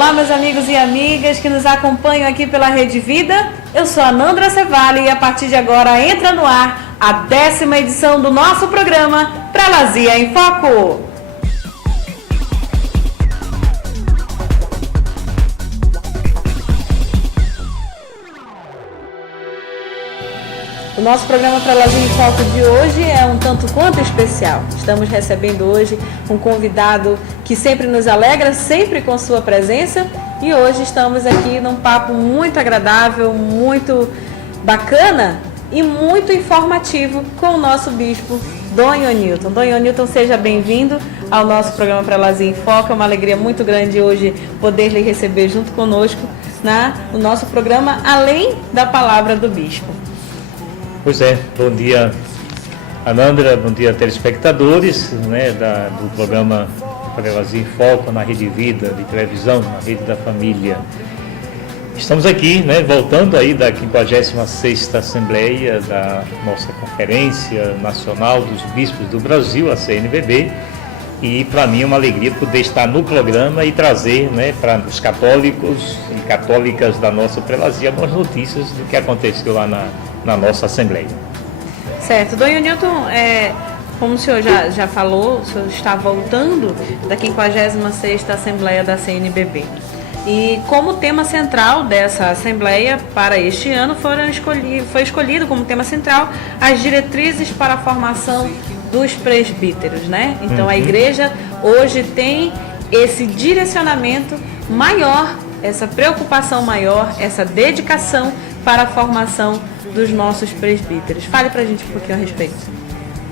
Olá, meus amigos e amigas que nos acompanham aqui pela Rede Vida. Eu sou a Nandra Cevale e a partir de agora entra no ar a 10ª edição do nosso programa Prelazia em Foco. O nosso programa Prelazia em Foco de hoje é um tanto quanto especial. Estamos recebendo hoje um convidado que sempre nos alegra, sempre com sua presença. E hoje estamos aqui num papo muito agradável, muito bacana e muito informativo com o nosso bispo, Dom Ionilton. Dom Ionilton, seja bem-vindo ao nosso programa Prelazia em Foco. É uma alegria muito grande hoje poder lhe receber junto conosco no nosso programa, além da palavra do bispo. Pois é, bom dia, Anandra, bom dia, telespectadores, do programa Prelazia em Foco na Rede Vida de televisão, na Rede da Família. Estamos aqui, voltando aí da 56ª Assembleia da nossa Conferência Nacional dos Bispos do Brasil, a CNBB, e para mim é uma alegria poder estar no programa e trazer para os católicos e católicas da nossa Prelazia algumas notícias do que aconteceu lá na nossa Assembleia. Certo. Dom Ionilton, como o senhor já falou, o senhor está voltando da 56ª Assembleia da CNBB. E como tema central dessa Assembleia para este ano foi escolhido como tema central as diretrizes para a formação dos presbíteros, Então a igreja hoje tem esse direcionamento maior, essa preocupação maior, essa dedicação para a formação dos nossos presbíteros. Fale para a gente um pouquinho a respeito.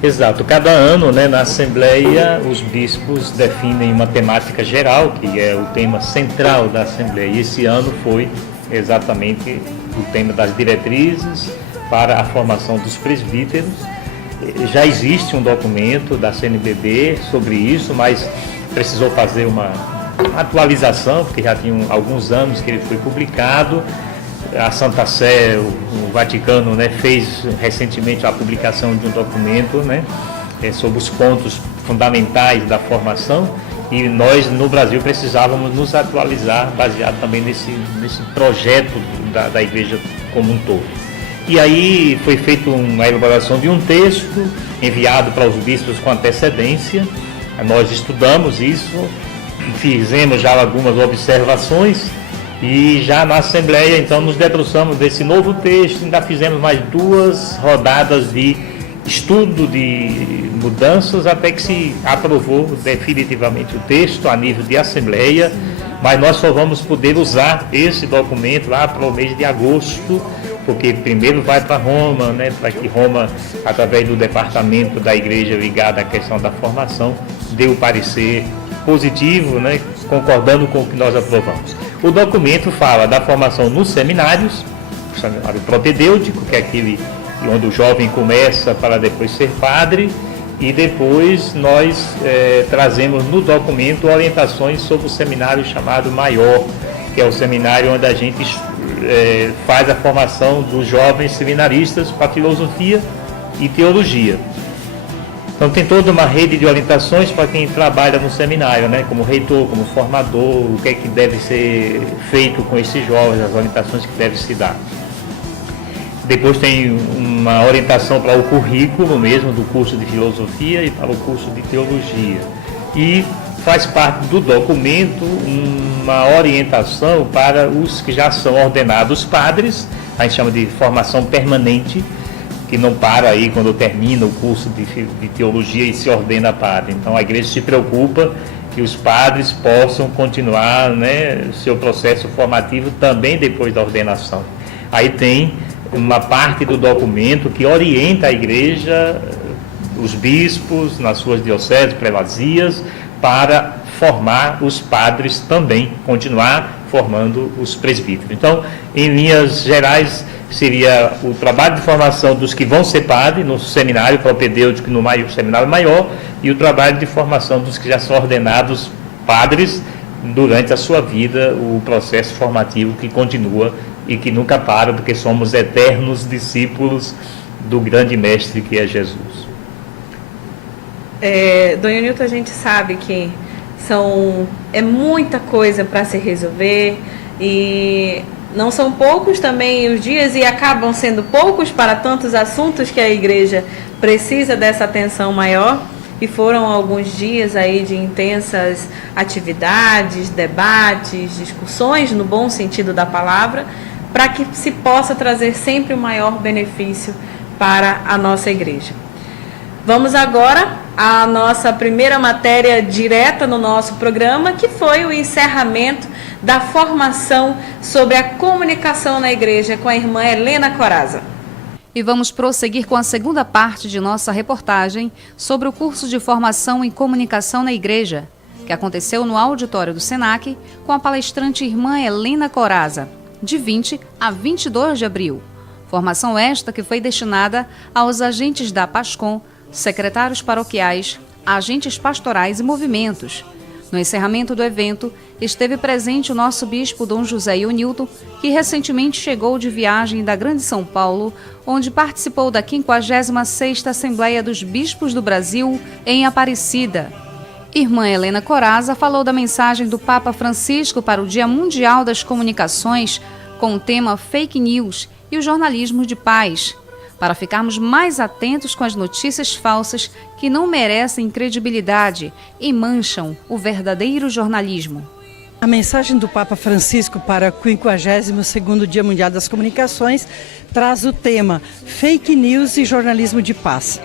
Exato. Cada ano, na Assembleia, os bispos definem uma temática geral, que é o tema central da Assembleia. E esse ano foi exatamente o tema das diretrizes para a formação dos presbíteros. Já existe um documento da CNBB sobre isso, mas precisou fazer uma atualização, porque já tinha alguns anos que ele foi publicado. A Santa Sé, o Vaticano, fez recentemente a publicação de um documento, sobre os pontos fundamentais da formação, e nós no Brasil precisávamos nos atualizar, baseado também nesse projeto da Igreja como um todo. E aí foi feita uma elaboração de um texto enviado para os bispos com antecedência. Nós estudamos isso, fizemos já algumas observações. E já na Assembleia, então, nos debruçamos desse novo texto, ainda fizemos mais 2 rodadas de estudo de mudanças, até que se aprovou definitivamente o texto a nível de Assembleia, mas nós só vamos poder usar esse documento lá para o mês de agosto, porque primeiro vai para Roma, para que Roma, através do departamento da Igreja ligado à questão da formação, dê o parecer positivo, concordando com o que nós aprovamos. O documento fala da formação nos seminários, o seminário propedêutico, que é aquele onde o jovem começa para depois ser padre, e depois nós trazemos no documento orientações sobre o seminário chamado maior, que é o seminário onde a gente faz a formação dos jovens seminaristas para filosofia e teologia. Então tem toda uma rede de orientações para quem trabalha no seminário, como reitor, como formador, o que é que deve ser feito com esses jovens, as orientações que devem se dar. Depois tem uma orientação para o currículo mesmo do curso de filosofia e para o curso de teologia. E faz parte do documento uma orientação para os que já são ordenados padres, a gente chama de formação permanente, que não para aí quando termina o curso de teologia e se ordena padre. Então a igreja se preocupa que os padres possam continuar seu processo formativo também depois da ordenação. Aí tem uma parte do documento que orienta a igreja, os bispos nas suas dioceses, prelazias, para formar os padres também, continuar formando os presbíteros. Então, em linhas gerais, seria o trabalho de formação dos que vão ser padres no seminário propedêutico, no seminário maior, e o trabalho de formação dos que já são ordenados padres durante a sua vida, o processo formativo que continua e que nunca para, porque somos eternos discípulos do grande mestre que é Jesus. Dom Ionilton, a gente sabe que É muita coisa para se resolver e não são poucos também os dias e acabam sendo poucos para tantos assuntos que a igreja precisa dessa atenção maior. E foram alguns dias aí de intensas atividades, debates, discussões no bom sentido da palavra, para que se possa trazer sempre o maior benefício para a nossa igreja. Vamos agora à nossa primeira matéria direta no nosso programa, que foi o encerramento da formação sobre a comunicação na igreja com a irmã Helena Coraza. E vamos prosseguir com a segunda parte de nossa reportagem sobre o curso de formação em comunicação na igreja, que aconteceu no auditório do SENAC com a palestrante irmã Helena Coraza, de 20 a 22 de abril. Formação esta que foi destinada aos agentes da PASCOM, secretários paroquiais, agentes pastorais e movimentos. No encerramento do evento, esteve presente o nosso bispo Dom José Ionilton, que recentemente chegou de viagem da Grande São Paulo, onde participou da 56ª Assembleia dos Bispos do Brasil, em Aparecida. Irmã Helena Coraza falou da mensagem do Papa Francisco para o Dia Mundial das Comunicações, com o tema Fake News e o jornalismo de paz, para ficarmos mais atentos com as notícias falsas que não merecem credibilidade e mancham o verdadeiro jornalismo. A mensagem do Papa Francisco para o 52º Dia Mundial das Comunicações traz o tema Fake News e jornalismo de paz.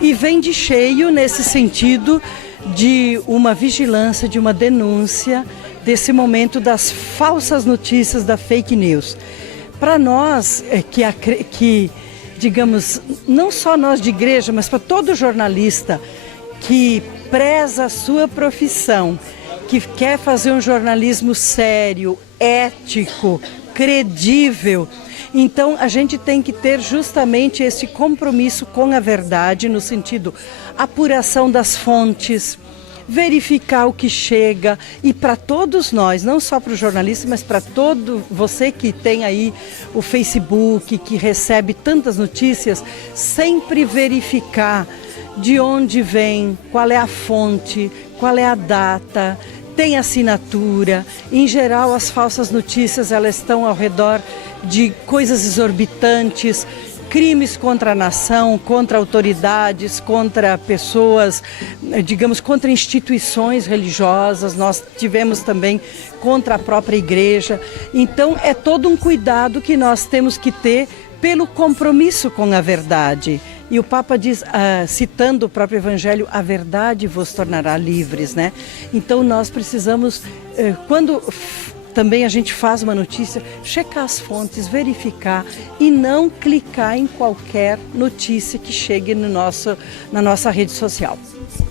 E vem de cheio nesse sentido de uma vigilância, de uma denúncia desse momento das falsas notícias da fake news. Para nós, digamos, não só nós de igreja, mas para todo jornalista que preza a sua profissão, que quer fazer um jornalismo sério, ético, credível, então a gente tem que ter justamente esse compromisso com a verdade, no sentido apuração das fontes, verificar o que chega, e para todos nós, não só para o jornalista, mas para todo você que tem aí o Facebook, que recebe tantas notícias, sempre verificar de onde vem, qual é a fonte, qual é a data, tem assinatura. Em geral, as falsas notícias elas estão ao redor de coisas exorbitantes, crimes contra a nação, contra autoridades, contra pessoas, digamos, contra instituições religiosas. Nós tivemos também contra a própria igreja. Então, é todo um cuidado que nós temos que ter pelo compromisso com a verdade. E o Papa diz, citando o próprio Evangelho, a verdade vos tornará livres, né? Então, nós precisamos, quando também a gente faz uma notícia, checar as fontes, verificar e não clicar em qualquer notícia que chegue na nossa rede social.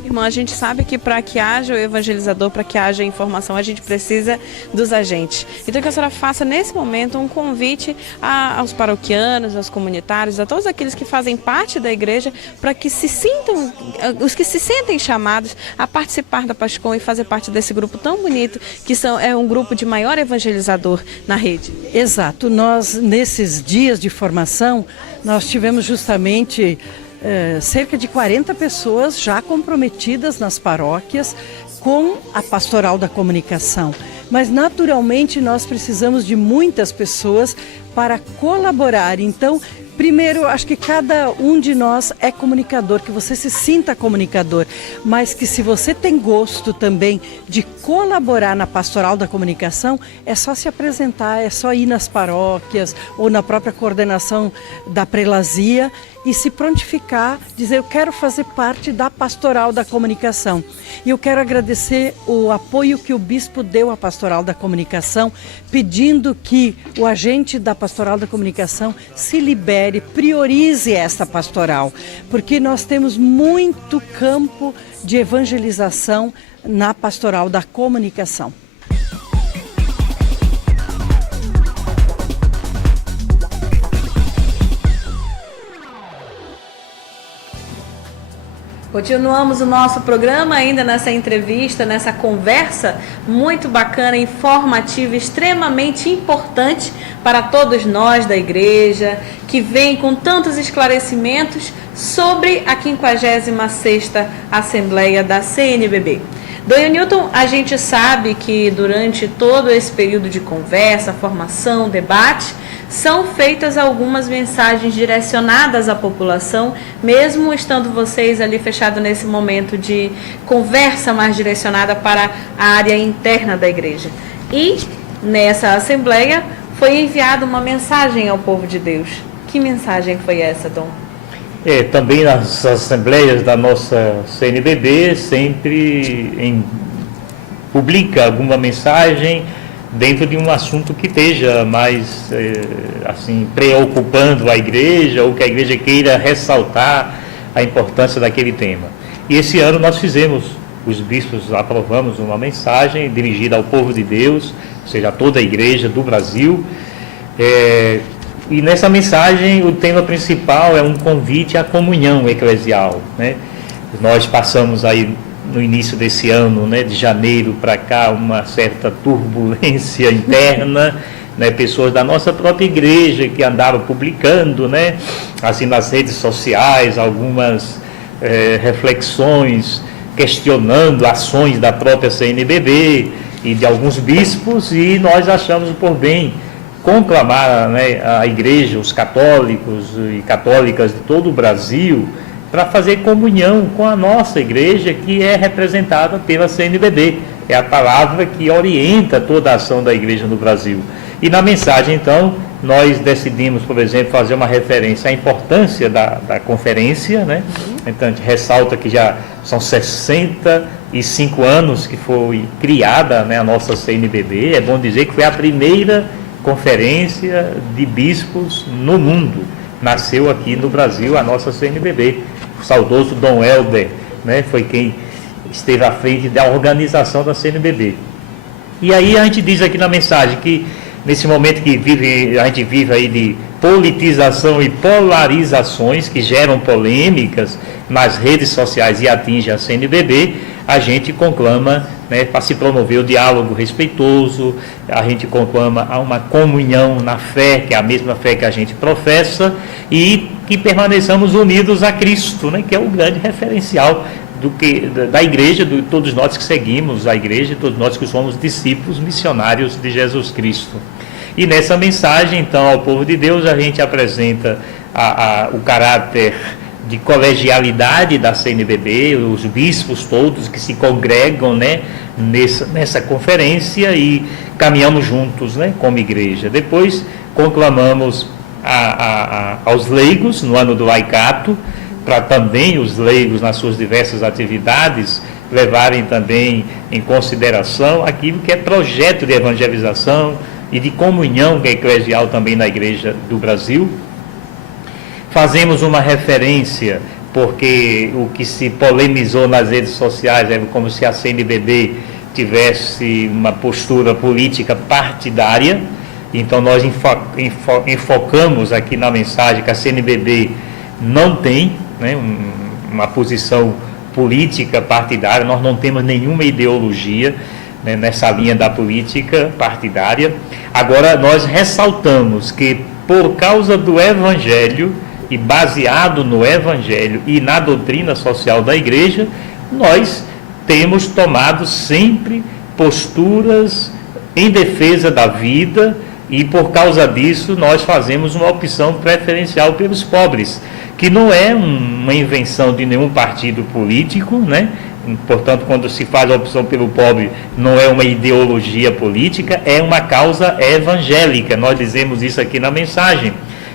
Irmã, a gente sabe que para que haja o evangelizador, para que haja informação, a gente precisa dos agentes. Então que a senhora faça nesse momento um convite aos paroquianos, aos comunitários, a todos aqueles que fazem parte da igreja, para que os que se sentem chamados a participar da PASCOM e fazer parte desse grupo tão bonito, que é um grupo de maior evangelizador na rede. Exato. Nós, nesses dias de formação, nós tivemos justamente cerca de 40 pessoas já comprometidas nas paróquias com a pastoral da comunicação. Mas naturalmente nós precisamos de muitas pessoas para colaborar. Então, primeiro, acho que cada um de nós é comunicador, que você se sinta comunicador, mas que se você tem gosto também de colaborar na pastoral da comunicação, é só se apresentar, é só ir nas paróquias ou na própria coordenação da prelazia e se prontificar, dizer, eu quero fazer parte da pastoral da comunicação. E eu quero agradecer o apoio que o bispo deu à pastoral da comunicação, pedindo que o agente da pastoral da comunicação se libere, priorize esta pastoral, porque nós temos muito campo de evangelização na pastoral da comunicação. Continuamos o nosso programa ainda nessa entrevista, nessa conversa muito bacana, informativa, extremamente importante para todos nós da igreja, que vem com tantos esclarecimentos sobre a 56ª Assembleia da CNBB. Dom Newton, a gente sabe que durante todo esse período de conversa, formação, debate, são feitas algumas mensagens direcionadas à população, mesmo estando vocês ali fechados nesse momento de conversa mais direcionada para a área interna da igreja. E nessa assembleia foi enviada uma mensagem ao povo de Deus. Que mensagem foi essa, Dom? Também nas assembleias da nossa CNBB sempre publica alguma mensagem dentro de um assunto que esteja mais assim, preocupando a igreja, ou que a igreja queira ressaltar a importância daquele tema. E esse ano nós fizemos, os bispos aprovamos uma mensagem dirigida ao povo de Deus, ou seja, a toda a igreja do Brasil. E nessa mensagem o tema principal é um convite à comunhão eclesial, né? Nós passamos aí no início desse ano, né, de janeiro para cá, uma certa turbulência interna, né, pessoas da nossa própria igreja que andaram publicando, né, assim nas redes sociais, algumas reflexões, questionando ações da própria CNBB e de alguns bispos, e nós achamos por bem conclamar, né, a igreja, os católicos e católicas de todo o Brasil, para fazer comunhão com a nossa igreja, que é representada pela CNBB. É a palavra que orienta toda a ação da igreja no Brasil. E na mensagem, então, nós decidimos, por exemplo, fazer uma referência à importância da conferência, né? Então, a gente ressalta que já são 65 anos que foi criada, né, a nossa CNBB. É bom dizer que foi a primeira conferência de bispos no mundo. Nasceu aqui no Brasil a nossa CNBB. O saudoso Dom Helder, né, foi quem esteve à frente da organização da CNBB. E aí a gente diz aqui na mensagem que nesse momento que a gente vive aí de politização e polarizações que geram polêmicas nas redes sociais e atinge a CNBB, a gente conclama, né, para se promover o diálogo respeitoso, a gente conclama a uma comunhão na fé, que é a mesma fé que a gente professa, e que permaneçamos unidos a Cristo, né, que é o grande referencial da igreja, de todos nós que seguimos a igreja, todos nós que somos discípulos missionários de Jesus Cristo. E nessa mensagem, então, ao povo de Deus, a gente apresenta o caráter de colegialidade da CNBB, os bispos todos que se congregam, né, nessa conferência, e caminhamos juntos, né, como igreja. Depois conclamamos aos leigos no ano do laicato, para também os leigos nas suas diversas atividades levarem também em consideração aquilo que é projeto de evangelização e de comunhão eclesial também na igreja do Brasil. Fazemos uma referência, porque o que se polemizou nas redes sociais é como se a CNBB tivesse uma postura política partidária. Então nós enfocamos aqui na mensagem que a CNBB não tem, né, uma posição política partidária, nós não temos nenhuma ideologia, né, nessa linha da política partidária. Agora nós ressaltamos que por causa do Evangelho e baseado no Evangelho e na doutrina social da igreja, nós temos tomado sempre posturas em defesa da vida, e por causa disso nós fazemos uma opção preferencial pelos pobres, que não é uma invenção de nenhum partido político, né? Portanto, quando se faz a opção pelo pobre, não é uma ideologia política, é uma causa evangélica. Nós dizemos isso aqui na mensagem.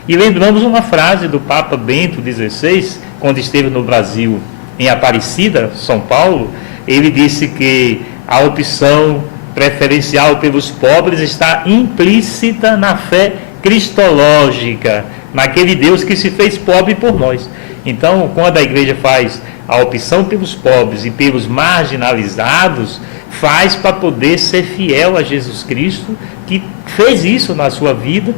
E lembramos uma frase do Papa Bento XVI, quando esteve no Brasil, em Aparecida, São Paulo. Ele disse que a opção preferencial pelos pobres está implícita na fé cristológica, naquele Deus que se fez pobre por nós. Então, quando a igreja faz a opção pelos pobres e pelos marginalizados, faz para poder ser fiel a Jesus Cristo, que fez isso na sua vida.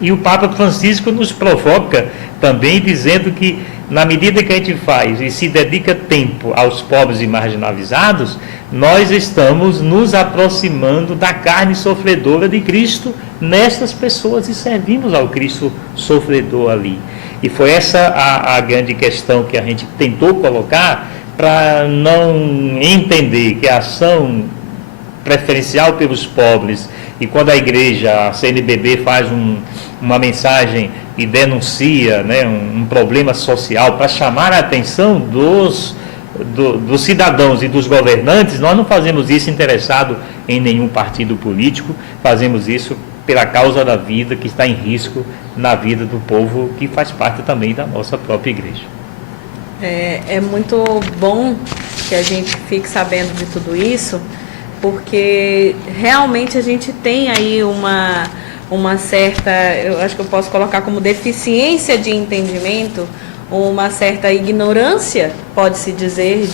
E o Papa Francisco nos provoca também, dizendo que na medida que a gente faz e se dedica tempo aos pobres e marginalizados, nós estamos nos aproximando da carne sofredora de Cristo nestas pessoas e servimos ao Cristo sofredor ali. E foi essa a grande questão que a gente tentou colocar para não entender que a ação preferencial pelos pobres, e quando a igreja, a CNBB, faz uma mensagem e denuncia, né, um problema social para chamar a atenção dos cidadãos e dos governantes, nós não fazemos isso interessado em nenhum partido político, fazemos isso pela causa da vida que está em risco na vida do povo, que faz parte também da nossa própria igreja. É muito bom que a gente fique sabendo de tudo isso, porque realmente a gente tem aí uma certa, eu acho que eu posso colocar como deficiência de entendimento, uma certa ignorância, pode-se dizer,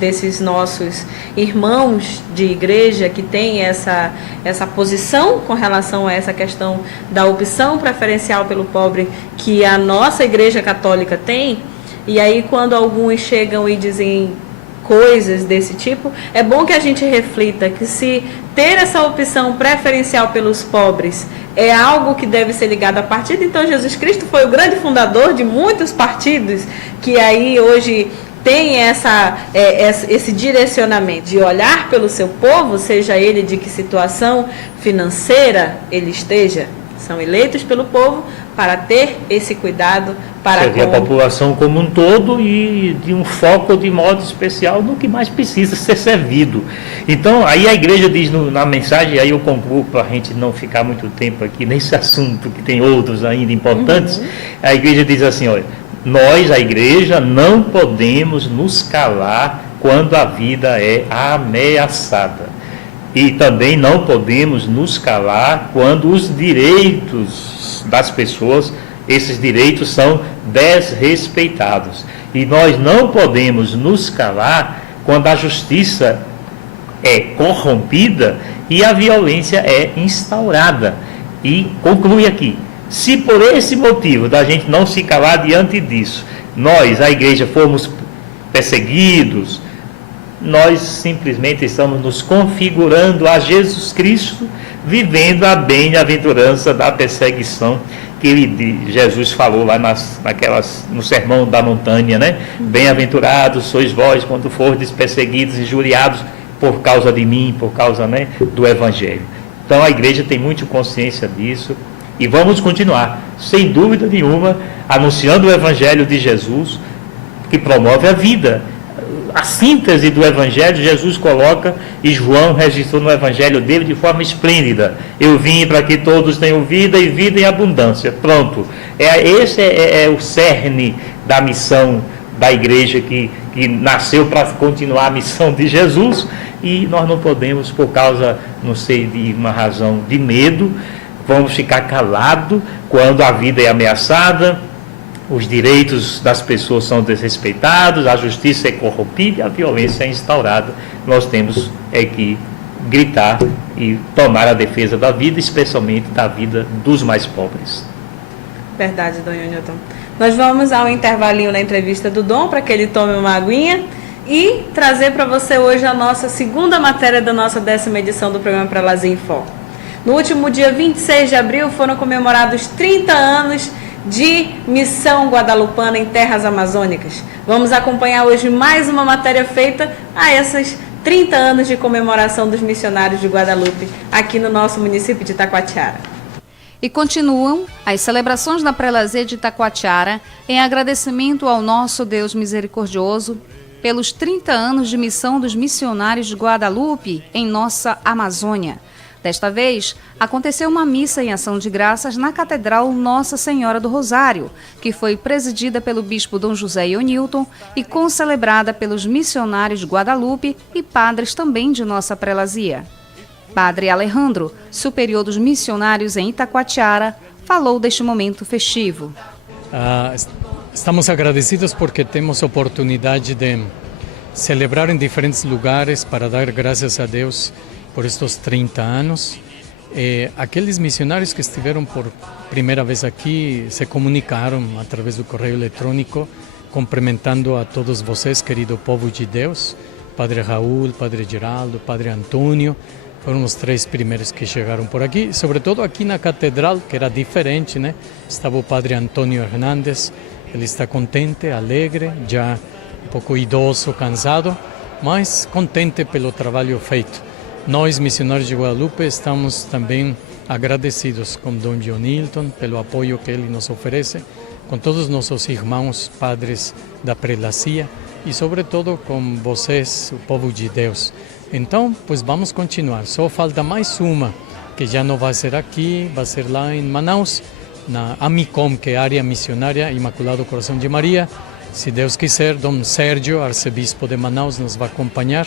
desses nossos irmãos de igreja que têm essa posição com relação a essa questão da opção preferencial pelo pobre que a nossa igreja católica tem. E aí quando alguns chegam e dizem coisas desse tipo, é bom que a gente reflita que se ter essa opção preferencial pelos pobres é algo que deve ser ligado a partido, então Jesus Cristo foi o grande fundador de muitos partidos que aí hoje tem esse direcionamento de olhar pelo seu povo, seja ele de que situação financeira ele esteja. São eleitos pelo povo para ter esse cuidado para a população como um todo e de um foco de modo especial no que mais precisa ser servido. Então, aí a igreja diz na mensagem, aí eu concluo para a gente não ficar muito tempo aqui nesse assunto, que tem outros ainda importantes, a igreja diz assim, olha, nós, a igreja, não podemos nos calar quando a vida é ameaçada. E também não podemos nos calar quando os direitos das pessoas, esses direitos são desrespeitados. E nós não podemos nos calar quando a justiça é corrompida e a violência é instaurada. E conclui aqui, se por esse motivo da gente não se calar diante disso, nós, a igreja, formos perseguidos, nós simplesmente estamos nos configurando a Jesus Cristo, vivendo a bem-aventurança da perseguição que Jesus falou lá no Sermão da Montanha, né? Bem-aventurados sois vós quando fordes perseguidos e injuriados por causa de mim, por causa, né, do Evangelho. Então a igreja tem muita consciência disso e vamos continuar, sem dúvida nenhuma, anunciando o Evangelho de Jesus, que promove a vida. A síntese do Evangelho, Jesus coloca, e João registrou no Evangelho dele de forma esplêndida. Eu vim para que todos tenham vida e vida em abundância. Pronto. Esse é o cerne da missão da igreja que nasceu para continuar a missão de Jesus, e nós não podemos, por causa, não sei, de uma razão de medo, vamos ficar calados quando a vida é ameaçada, os direitos das pessoas são desrespeitados, a justiça é corrompida e a violência é instaurada. Nós temos que gritar e tomar a defesa da vida, especialmente da vida dos mais pobres. Verdade, Dom Newton. Nós vamos ao intervalinho na entrevista do Dom, para que ele tome uma aguinha, e trazer para você hoje a nossa segunda matéria da nossa 10ª edição do programa Prelazia em Foco. No último dia 26 de abril foram comemorados 30 anos de missão guadalupana em terras amazônicas. Vamos acompanhar hoje mais uma matéria feita a esses 30 anos de comemoração dos missionários de Guadalupe aqui no nosso município de Itacoatiara. E continuam as celebrações na Prelazia de Itacoatiara em agradecimento ao nosso Deus misericordioso pelos 30 anos de missão dos missionários de Guadalupe em nossa Amazônia. Desta vez, aconteceu uma missa em ação de graças na Catedral Nossa Senhora do Rosário, que foi presidida pelo bispo Dom José Ionilton e concelebrada pelos missionários de Guadalupe e padres também de nossa prelazia. Padre Alejandro, superior dos missionários em Itacoatiara, falou deste momento festivo. Estamos agradecidos porque temos oportunidade de celebrar em diferentes lugares para dar graças a Deus por estes 30 anos. Aqueles missionários que estiveram por primeira vez aqui se comunicaram através do correio eletrônico, cumprimentando a todos vocês, querido povo de Deus, Padre Raul, Padre Geraldo, Padre Antônio, foram os 3 primeiros que chegaram por aqui, sobretudo aqui na catedral, que era diferente, né? Estava o Padre Antônio Hernandes, ele está contente, alegre, já um pouco idoso, cansado, mas contente pelo trabalho feito. Nós, missionários de Guadalupe, estamos também agradecidos com Dom John Nilton pelo apoio que ele nos oferece, com todos os nossos irmãos padres da prelazia e, sobretudo, com vocês, o povo de Deus. Então, pois vamos continuar. Só falta mais uma, que já não vai ser aqui, vai ser lá em Manaus, na AMICOM, que é a Área Missionária Imaculado Coração de Maria. Se Deus quiser, Dom Sérgio, arcebispo de Manaus, nos vai acompanhar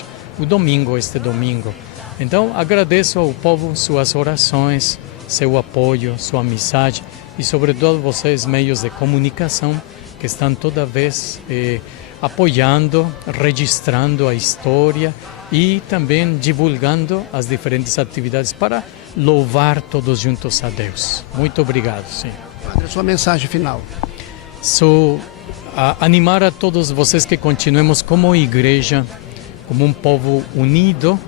este domingo. Então, agradeço ao povo suas orações, seu apoio, sua amizade e, sobretudo, vocês, meios de comunicação, que estão toda vez apoiando, registrando a história e também divulgando as diferentes atividades para louvar todos juntos a Deus. Muito obrigado, Senhor. Padre, sua mensagem final. Animar a todos vocês que continuemos como igreja, como um povo unido,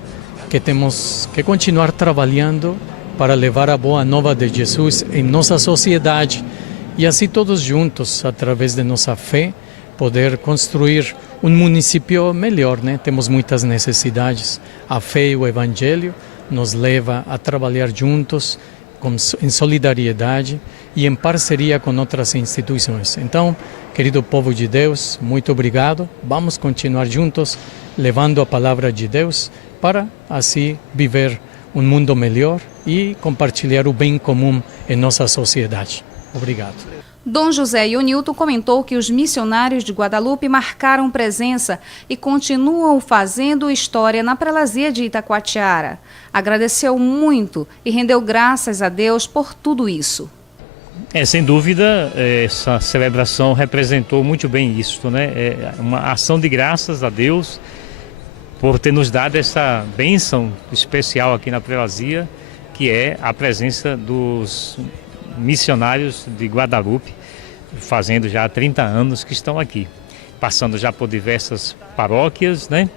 que temos que continuar trabalhando para levar a boa nova de Jesus em nossa sociedade e assim todos juntos, através de nossa fé, poder construir um município melhor, né? Temos muitas necessidades. A fé e o Evangelho nos leva a trabalhar juntos, em solidariedade e em parceria com outras instituições. Então, querido povo de Deus, muito obrigado. Vamos continuar juntos, levando a palavra de Deus para assim viver um mundo melhor e compartilhar o bem comum em nossa sociedade. Obrigado. Dom José Ionilton comentou que os missionários de Guadalupe marcaram presença e continuam fazendo história na prelazia de Itacoatiara. Agradeceu muito e rendeu graças a Deus por tudo isso. Sem dúvida, essa celebração representou muito bem isso, né? É uma ação de graças a Deus por ter nos dado essa bênção especial aqui na prelazia, que é a presença dos missionários de Guadalupe, fazendo já 30 anos que estão aqui, passando já por diversas paróquias, né?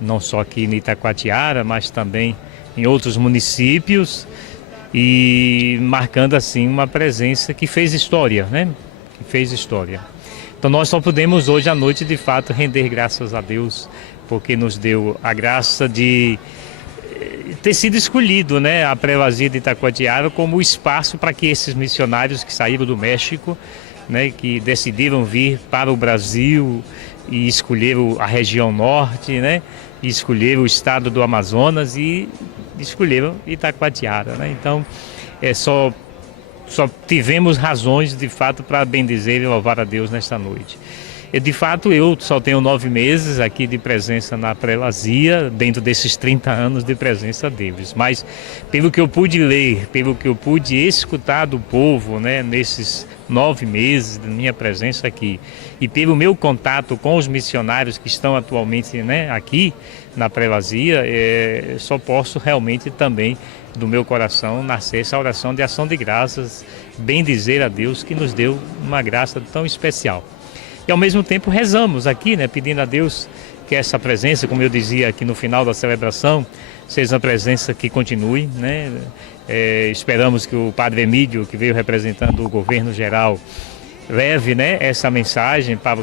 Não só aqui em Itacoatiara, mas também em outros municípios, e marcando assim uma presença que fez história, né? Que fez história. Então nós só podemos hoje à noite de fato render graças a Deus, porque nos deu a graça de ter sido escolhido, né, a prelazia de Itacoatiara como o espaço para que esses missionários que saíram do México, né, que decidiram vir para o Brasil e escolheram a região norte, né, e escolheram o estado do Amazonas e escolheram Itacoatiara, né? Então só tivemos razões de fato para bendizer e louvar a Deus nesta noite. De fato, eu só tenho 9 meses aqui de presença na prelazia, dentro desses 30 anos de presença deles. Mas, pelo que eu pude ler, pelo que eu pude escutar do povo, né, nesses 9 meses de minha presença aqui, e pelo meu contato com os missionários que estão atualmente, né, aqui na prelazia, só posso realmente também, do meu coração, nascer essa oração de ação de graças, bendizer a Deus que nos deu uma graça tão especial. E ao mesmo tempo rezamos aqui, né, pedindo a Deus que essa presença, como eu dizia aqui no final da celebração, seja uma presença que continue, né? Esperamos que o Padre Emílio, que veio representando o governo geral, leve, né, essa mensagem para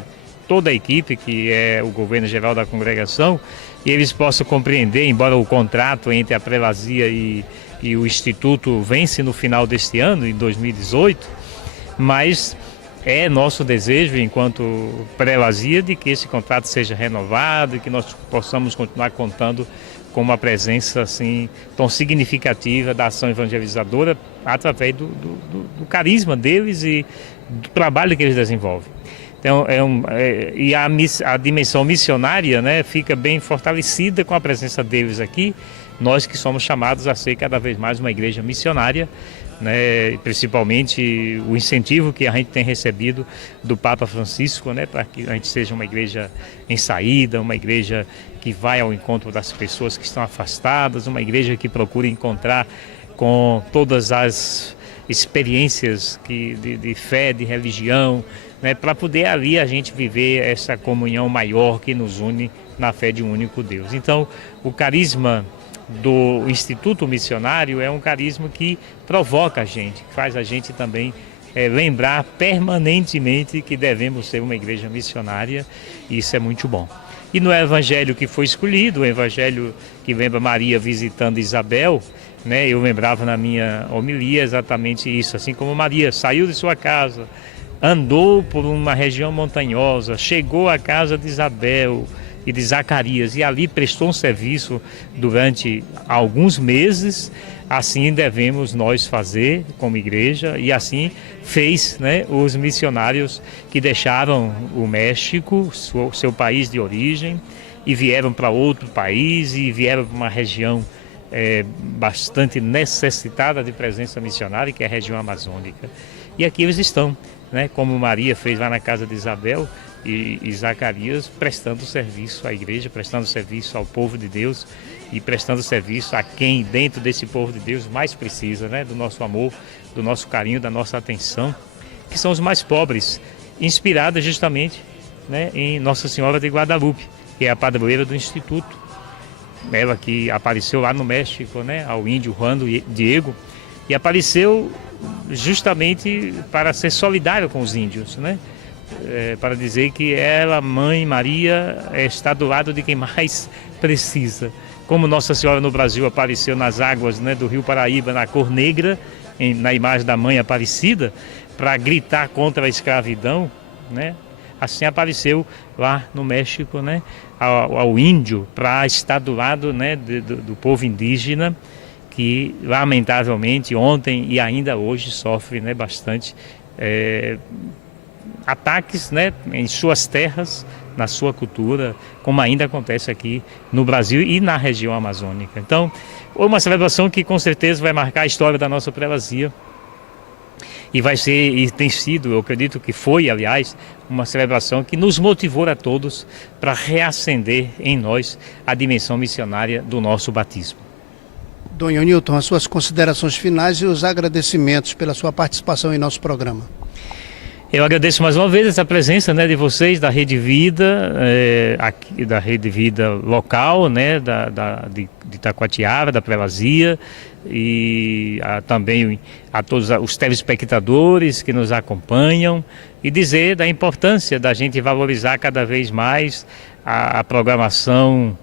toda a equipe, que é o governo geral da congregação, e eles possam compreender, embora o contrato entre a prelazia e o Instituto vence no final deste ano, em 2018, mas é nosso desejo, enquanto prelazia, de que esse contrato seja renovado e que nós possamos continuar contando com uma presença assim tão significativa da ação evangelizadora através do carisma deles e do trabalho que eles desenvolvem. Então, a dimensão missionária, né, fica bem fortalecida com a presença deles aqui. Nós que somos chamados a ser cada vez mais uma igreja missionária, né, principalmente o incentivo que a gente tem recebido do Papa Francisco, né, para que a gente seja uma igreja em saída, uma igreja que vai ao encontro das pessoas que estão afastadas, uma igreja que procura encontrar com todas as experiências de fé, de religião, né, para poder ali a gente viver essa comunhão maior que nos une na fé de um único Deus. Então, o carisma do Instituto Missionário é um carisma que provoca a gente, que faz a gente também lembrar permanentemente que devemos ser uma igreja missionária, e isso é muito bom. E no evangelho que foi escolhido, o evangelho que lembra Maria visitando Isabel, né, eu lembrava na minha homilia exatamente isso, assim como Maria saiu de sua casa, andou por uma região montanhosa, chegou à casa de Isabel e de Zacarias e ali prestou um serviço durante alguns meses. Assim devemos nós fazer como igreja, e assim fez, né, os missionários que deixaram o México, seu país de origem, e vieram para outro país e vieram para uma região bastante necessitada de presença missionária, que é a região amazônica. E aqui eles estão, né, como Maria fez lá na casa de Isabel e Zacarias, prestando serviço à igreja, prestando serviço ao povo de Deus e prestando serviço a quem dentro desse povo de Deus mais precisa, né, do nosso amor, do nosso carinho, da nossa atenção, que são os mais pobres, inspirada justamente, né, em Nossa Senhora de Guadalupe, que é a padroeira do Instituto. Ela que apareceu lá no México, né, ao índio Juan Diego, e apareceu justamente para ser solidária com os índios, né? Para dizer que ela, Mãe Maria, está do lado de quem mais precisa. Como Nossa Senhora no Brasil apareceu nas águas, né, do Rio Paraíba, na cor negra, na imagem da Mãe Aparecida, para gritar contra a escravidão, né? Assim apareceu lá no México, né, ao índio, para estar do lado, né, do povo indígena, que lamentavelmente ontem e ainda hoje sofre, né, bastante ataques, né, em suas terras, na sua cultura, como ainda acontece aqui no Brasil e na região amazônica. Então, uma celebração que com certeza vai marcar a história da nossa prelazia. E vai ser, e tem sido, eu acredito que foi, aliás, uma celebração que nos motivou a todos para reacender em nós a dimensão missionária do nosso batismo. Dom Newton, as suas considerações finais e os agradecimentos pela sua participação em nosso programa. Eu agradeço mais uma vez essa presença, né, de vocês, da Rede Vida, aqui, da Rede Vida local, né, de Itacoatiara, da Prelazia, e também a todos os telespectadores que nos acompanham, e dizer da importância da gente valorizar cada vez mais a programação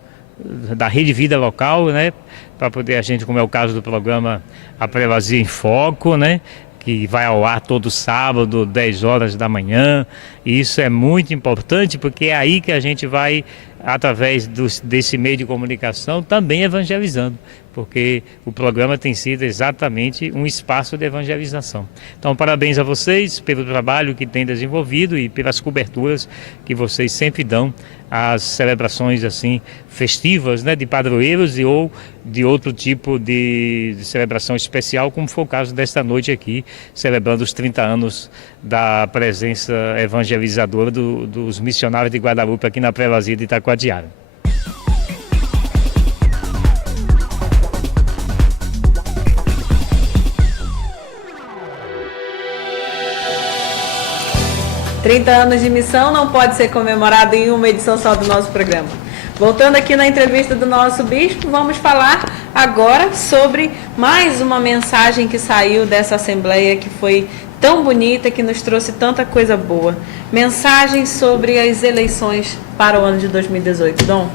da Rede Vida local, né, para poder a gente, como é o caso do programa A Prelazia em Foco, né, que vai ao ar todo sábado, 10 horas da manhã. E isso é muito importante, porque é aí que a gente vai, através desse meio de comunicação, também evangelizando, porque o programa tem sido exatamente um espaço de evangelização. Então, parabéns a vocês pelo trabalho que têm desenvolvido e pelas coberturas que vocês sempre dão às celebrações assim festivas, né, de padroeiros ou de outro tipo de celebração especial, como foi o caso desta noite aqui, celebrando os 30 anos da presença evangelizadora dos missionários de Guadalupe aqui na Prelazia de Itacoatiara. Trinta anos de missão não pode ser comemorado em uma edição só do nosso programa. Voltando aqui na entrevista do nosso bispo, vamos falar agora sobre mais uma mensagem que saiu dessa assembleia, que foi tão bonita, que nos trouxe tanta coisa boa. Mensagem sobre as eleições para o ano de 2018. Dom?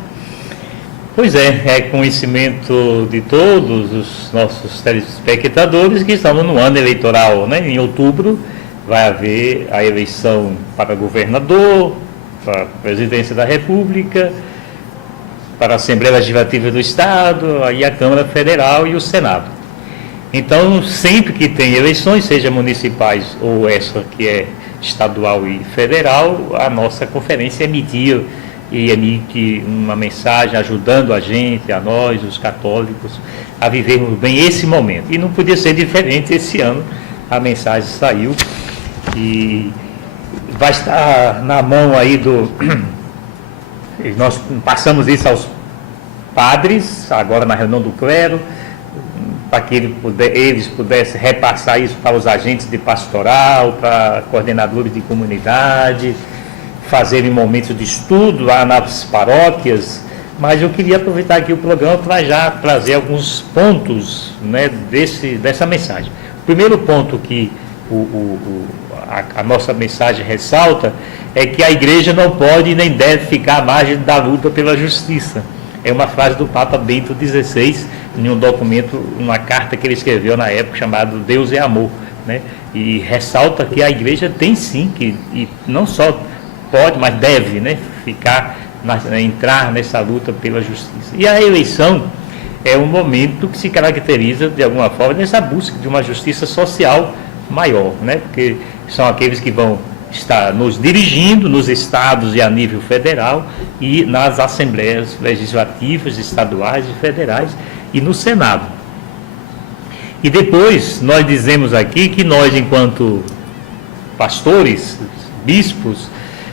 Pois é conhecimento de todos os nossos telespectadores que estamos no ano eleitoral, né? Em outubro vai haver a eleição para governador, para a presidência da República, para a Assembleia Legislativa do Estado, aí a Câmara Federal e o Senado. Então, sempre que tem eleições, seja municipais ou essa que é estadual e federal, a nossa conferência emite uma mensagem ajudando a gente, a nós, os católicos, a vivermos bem esse momento. E não podia ser diferente esse ano, a mensagem saiu e vai estar na mão aí nós passamos isso aos padres, agora na reunião do clero, para que eles pudessem repassar isso para os agentes de pastoral, para coordenadores de comunidade, fazerem momentos de estudo lá nas paróquias. Mas eu queria aproveitar aqui o programa para já trazer alguns pontos, né, dessa mensagem. O primeiro ponto que a nossa mensagem ressalta, é que a igreja não pode nem deve ficar à margem da luta pela justiça. É uma frase do Papa Bento XVI, em um documento, uma carta que ele escreveu na época, chamado Deus é Amor, né? E ressalta que a igreja tem sim, e não só pode, mas deve, né, entrar nessa luta pela justiça. E a eleição é um momento que se caracteriza, de alguma forma, nessa busca de uma justiça social maior, né? Porque são aqueles que vão estar nos dirigindo nos estados e a nível federal e nas assembleias legislativas, estaduais e federais e no Senado. E depois nós dizemos aqui que nós, enquanto pastores, bispos,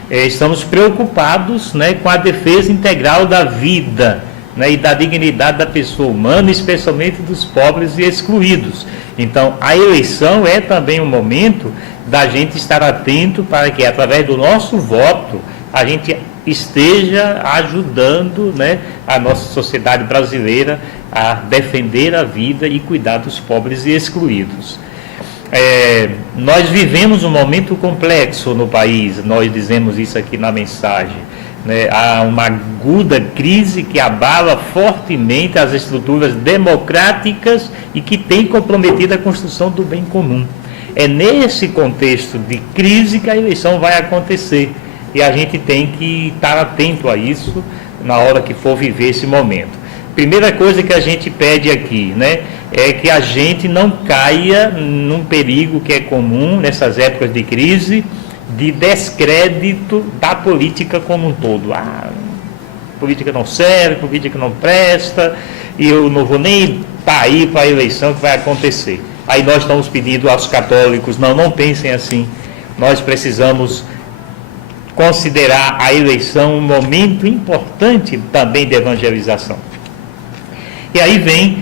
estamos preocupados, né, com a defesa integral da vida, né, e da dignidade da pessoa humana, especialmente dos pobres e excluídos. Então, a eleição é também um momento da gente estar atento para que, através do nosso voto, a gente esteja ajudando, né, a nossa sociedade brasileira a defender a vida e cuidar dos pobres e excluídos. Nós vivemos um momento complexo no país, nós dizemos isso aqui na mensagem, né? Há uma aguda crise que abala fortemente as estruturas democráticas e que tem comprometido a construção do bem comum. É nesse contexto de crise que a eleição vai acontecer e a gente tem que estar atento a isso na hora que for viver esse momento. Primeira coisa que a gente pede aqui, né, é que a gente não caia num perigo que é comum nessas épocas de crise, de descrédito da política como um todo. Política não serve, política não presta, e eu não vou nem estar aí para a eleição que vai acontecer. Aí nós estamos pedindo aos católicos, não pensem assim. Nós precisamos considerar a eleição um momento importante também de evangelização. E aí vem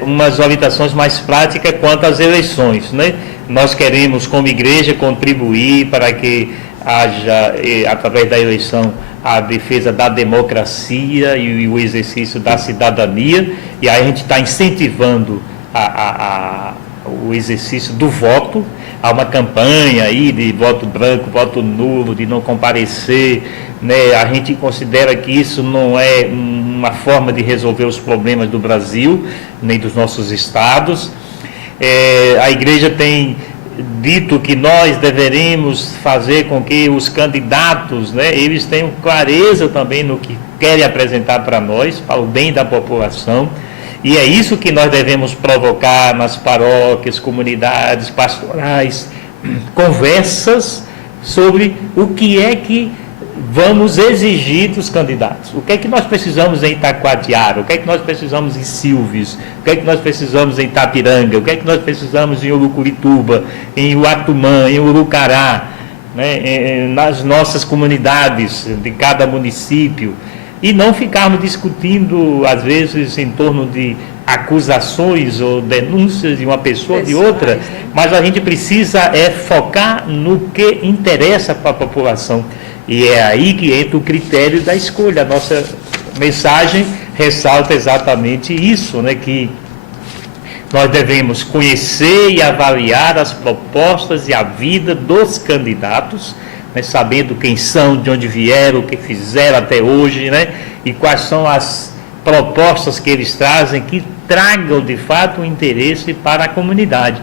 umas orientações mais práticas quanto às eleições, né? Nós queremos, como igreja, contribuir para que haja, através da eleição, a defesa da democracia e o exercício da cidadania, e aí a gente está incentivando o exercício do voto. Há uma campanha aí de voto branco, voto nulo, de não comparecer, né? A gente considera que isso não é uma forma de resolver os problemas do Brasil, nem dos nossos estados. A igreja tem dito que nós deveremos fazer com que os candidatos, né, eles tenham clareza também no que querem apresentar para nós, para o bem da população. E é isso que nós devemos provocar nas paróquias, comunidades, pastorais, conversas sobre o que é que vamos exigir dos candidatos. O que é que nós precisamos em Itacoatiara? O que é que nós precisamos em Silves? O que é que nós precisamos em Itapiranga? O que é que nós precisamos em Urucurituba, em Uatumã, em Urucará, né, nas nossas comunidades de cada município? E não ficarmos discutindo, às vezes, em torno de acusações ou denúncias de uma pessoa ou de outra, mas a gente precisa focar no que interessa para a população. E é aí que entra o critério da escolha. A nossa mensagem ressalta exatamente isso, né, que nós devemos conhecer e avaliar as propostas e a vida dos candidatos, né, sabendo quem são, de onde vieram, o que fizeram até hoje, né, e quais são as propostas que eles trazem que tragam de fato um interesse para a comunidade.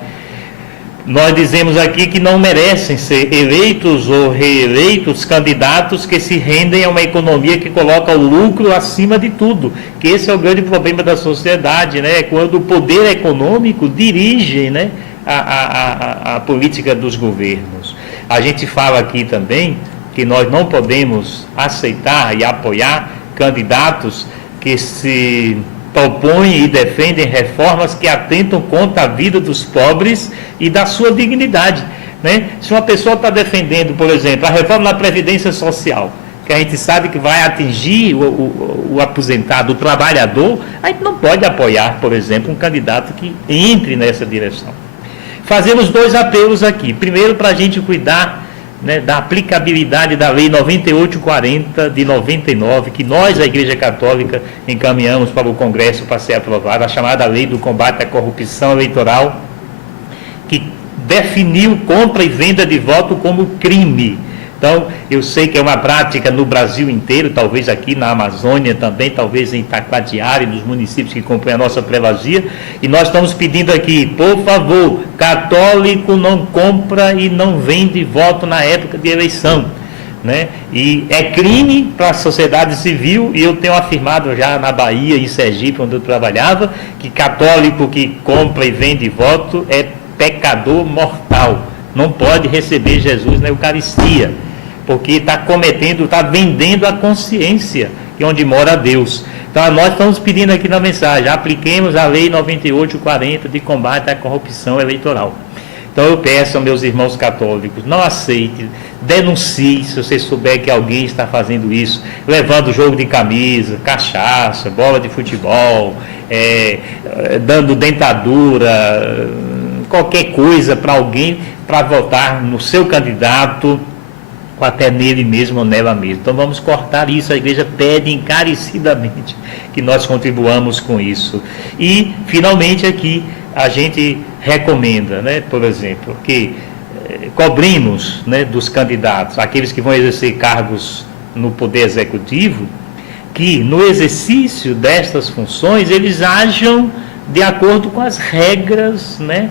Nós dizemos aqui que não merecem ser eleitos ou reeleitos candidatos que se rendem a uma economia que coloca o lucro acima de tudo, que esse é o grande problema da sociedade, né? Quando o poder econômico dirige, né, a política dos governos. A gente fala aqui também que nós não podemos aceitar e apoiar candidatos que se propõem e defendem reformas que atentam contra a vida dos pobres e da sua dignidade, né? Se uma pessoa está defendendo, por exemplo, a reforma da Previdência Social, que a gente sabe que vai atingir o aposentado, o trabalhador, a gente não pode apoiar, por exemplo, um candidato que entre nessa direção. Fazemos dois apelos aqui. Primeiro, para a gente cuidar, né, da aplicabilidade da Lei 9840 de 99, que nós, a Igreja Católica, encaminhamos para o Congresso para ser aprovada, a chamada Lei do Combate à Corrupção Eleitoral, que definiu compra e venda de voto como crime. Então, eu sei que é uma prática no Brasil inteiro, talvez aqui na Amazônia também, talvez em Itacoatiara e nos municípios que compõem a nossa prelazia, e nós estamos pedindo aqui, por favor, católico não compra e não vende voto na época de eleição, né? E é crime para a sociedade civil, e eu tenho afirmado já na Bahia, em Sergipe, onde eu trabalhava, que católico que compra e vende voto é pecador mortal, não pode receber Jesus na Eucaristia, porque está vendendo a consciência, que é onde mora Deus. Então, nós estamos pedindo aqui na mensagem, apliquemos a Lei 9840 de combate à corrupção eleitoral. Então, eu peço aos meus irmãos católicos, não aceite, denuncie se você souber que alguém está fazendo isso, levando jogo de camisa, cachaça, bola de futebol, dando dentadura, qualquer coisa para alguém, para votar no seu candidato, ou até nele mesmo ou nela mesma. Então vamos cortar isso, a igreja pede encarecidamente que nós contribuamos com isso. E, finalmente, aqui a gente recomenda, né, por exemplo, que cobrimos, né, dos candidatos, aqueles que vão exercer cargos no Poder Executivo, que no exercício destas funções eles ajam de acordo com as regras, né,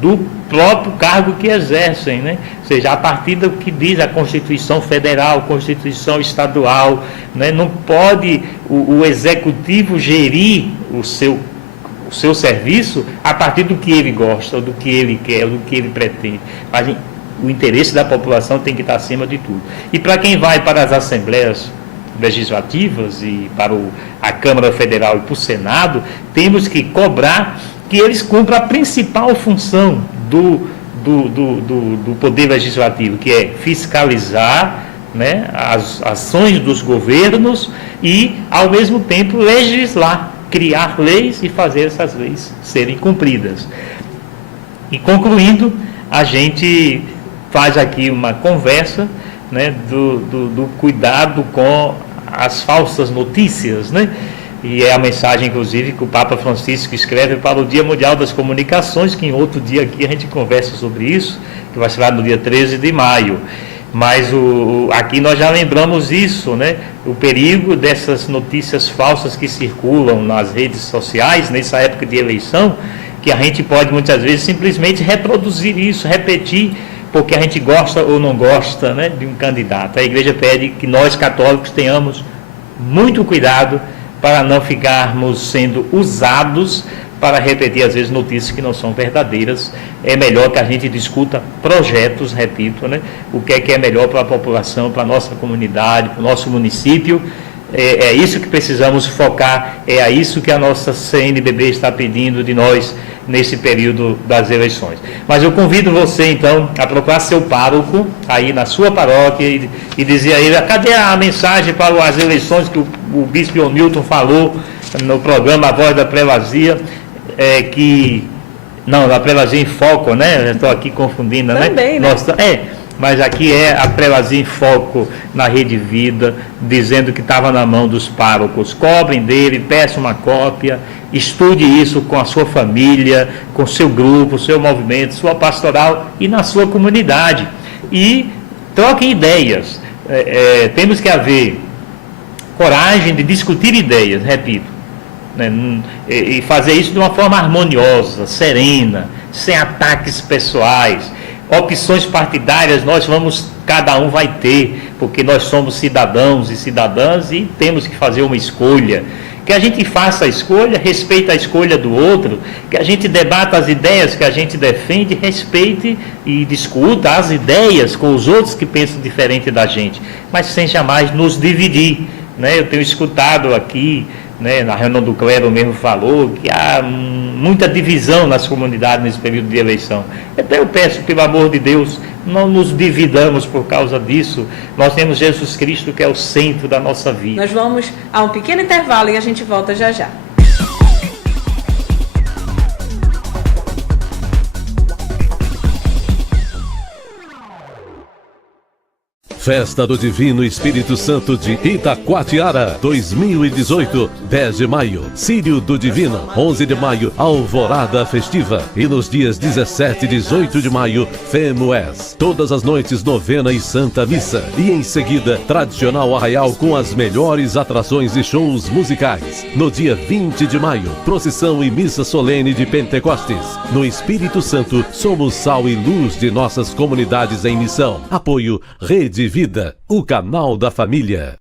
do próprio cargo que exercem, né? Ou seja, a partir do que diz a Constituição Federal, Constituição Estadual, né? Não pode o Executivo gerir o seu serviço a partir do que ele gosta, ou do que ele quer, ou do que ele pretende. Mas o interesse da população tem que estar acima de tudo. E para quem vai para as assembleias legislativas e para a Câmara Federal e para o Senado, temos que cobrar que eles cumpram a principal função do Poder Legislativo, que é fiscalizar, né, as ações dos governos e, ao mesmo tempo, legislar, criar leis e fazer essas leis serem cumpridas. E, concluindo, a gente faz aqui uma conversa, né, do cuidado com as falsas notícias, né? E é a mensagem, inclusive, que o Papa Francisco escreve para o Dia Mundial das Comunicações, que em outro dia aqui a gente conversa sobre isso, que vai ser lá no dia 13 de maio. Mas aqui nós já lembramos isso, né? O perigo dessas notícias falsas que circulam nas redes sociais, nessa época de eleição, que a gente pode muitas vezes simplesmente reproduzir isso, repetir, porque a gente gosta ou não gosta, né, de um candidato. A igreja pede que nós católicos tenhamos muito cuidado para não ficarmos sendo usados para repetir, às vezes, notícias que não são verdadeiras. É melhor que a gente discuta projetos, repito, né? O que é melhor para a população, para a nossa comunidade, para o nosso município. É isso que precisamos focar, é isso que a nossa CNBB está pedindo de nós nesse período das eleições. Mas eu convido você, então, a procurar seu pároco aí na sua paróquia e dizer a ele, cadê a mensagem para as eleições que o bispo Newton falou no programa A Voz da Prelazia, da Prelazia em Foco, né? Estou aqui confundindo, também, né? Mas aqui é a Prelazia em Foco na Rede Vida, dizendo que estava na mão dos párocos. Cobrem dele, peçam uma cópia, estude isso com a sua família, com o seu grupo, seu movimento, sua pastoral e na sua comunidade. E troquem ideias. Temos que haver coragem de discutir ideias, repito, né? E fazer isso de uma forma harmoniosa, serena, sem ataques pessoais. Opções partidárias cada um vai ter, porque nós somos cidadãos e cidadãs e temos que fazer uma escolha. Que a gente faça a escolha, respeite a escolha do outro, que a gente debata as ideias que a gente defende, respeite e discuta as ideias com os outros que pensam diferente da gente, mas sem jamais nos dividir, né? Eu tenho escutado aqui, né, na reunião do clero mesmo falou que há muita divisão nas comunidades nesse período de eleição. Então eu peço, pelo amor de Deus, não nos dividamos por causa disso. Nós temos Jesus Cristo, que é o centro da nossa vida. Nós vamos a um pequeno intervalo e a gente volta já já. Festa do Divino Espírito Santo de Itacoatiara, 2018, 10 de maio, Círio do Divino, 11 de maio, Alvorada Festiva, e nos dias 17 e 18 de maio, FEMUES. Todas as noites, novena e Santa Missa, e em seguida, tradicional arraial com as melhores atrações e shows musicais. No dia 20 de maio, procissão e missa solene de Pentecostes. No Espírito Santo, somos sal e luz de nossas comunidades em missão. Apoio Rede Vida, o canal da família.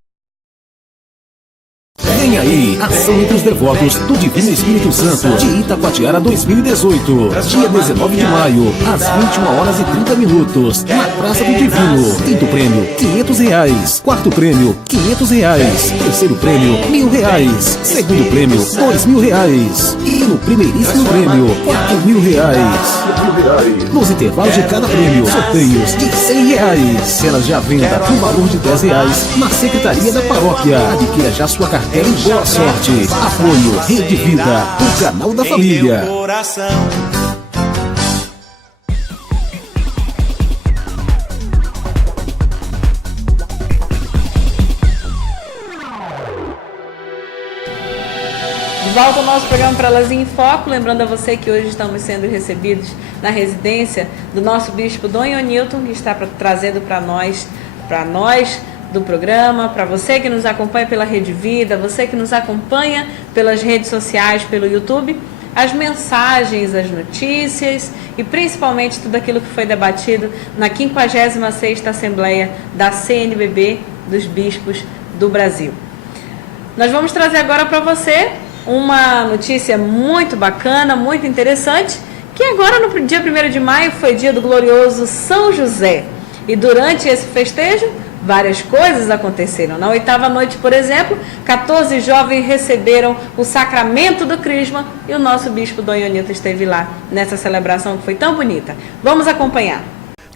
Vem aí, Ação entre os Devotos do Divino Espírito Santo de Itacoatiara 2018. Dia 19 de maio, às 21h30, na Praça do Divino. Quinto prêmio, R$500. Quarto prêmio, R$500. Terceiro prêmio, R$1.000. Segundo prêmio, R$2.000. E no primeiríssimo prêmio, R$4.000. Nos intervalos de cada prêmio, sorteios de R$100. Cenas de venda com valor de R$10 na Secretaria da Paróquia. Adquira já sua carteira e boa sorte. Apoio Rede Vida, o canal da família. De volta ao nosso programa Para Elas em Foco, lembrando a você que hoje estamos sendo recebidos na residência do nosso bispo Dom Ionilton, que está trazendo para nós do programa, para você que nos acompanha pela Rede Vida, você que nos acompanha pelas redes sociais, pelo YouTube, as mensagens, as notícias e principalmente tudo aquilo que foi debatido na 56ª Assembleia da CNBB dos Bispos do Brasil. Nós vamos trazer agora para você uma notícia muito bacana, muito interessante, que agora no dia 1º de maio foi dia do glorioso São José. E durante esse festejo, várias coisas aconteceram. Na 8ª noite, por exemplo, 14 jovens receberam o sacramento do Crisma e o nosso bispo Dom Ionilton esteve lá nessa celebração que foi tão bonita. Vamos acompanhar.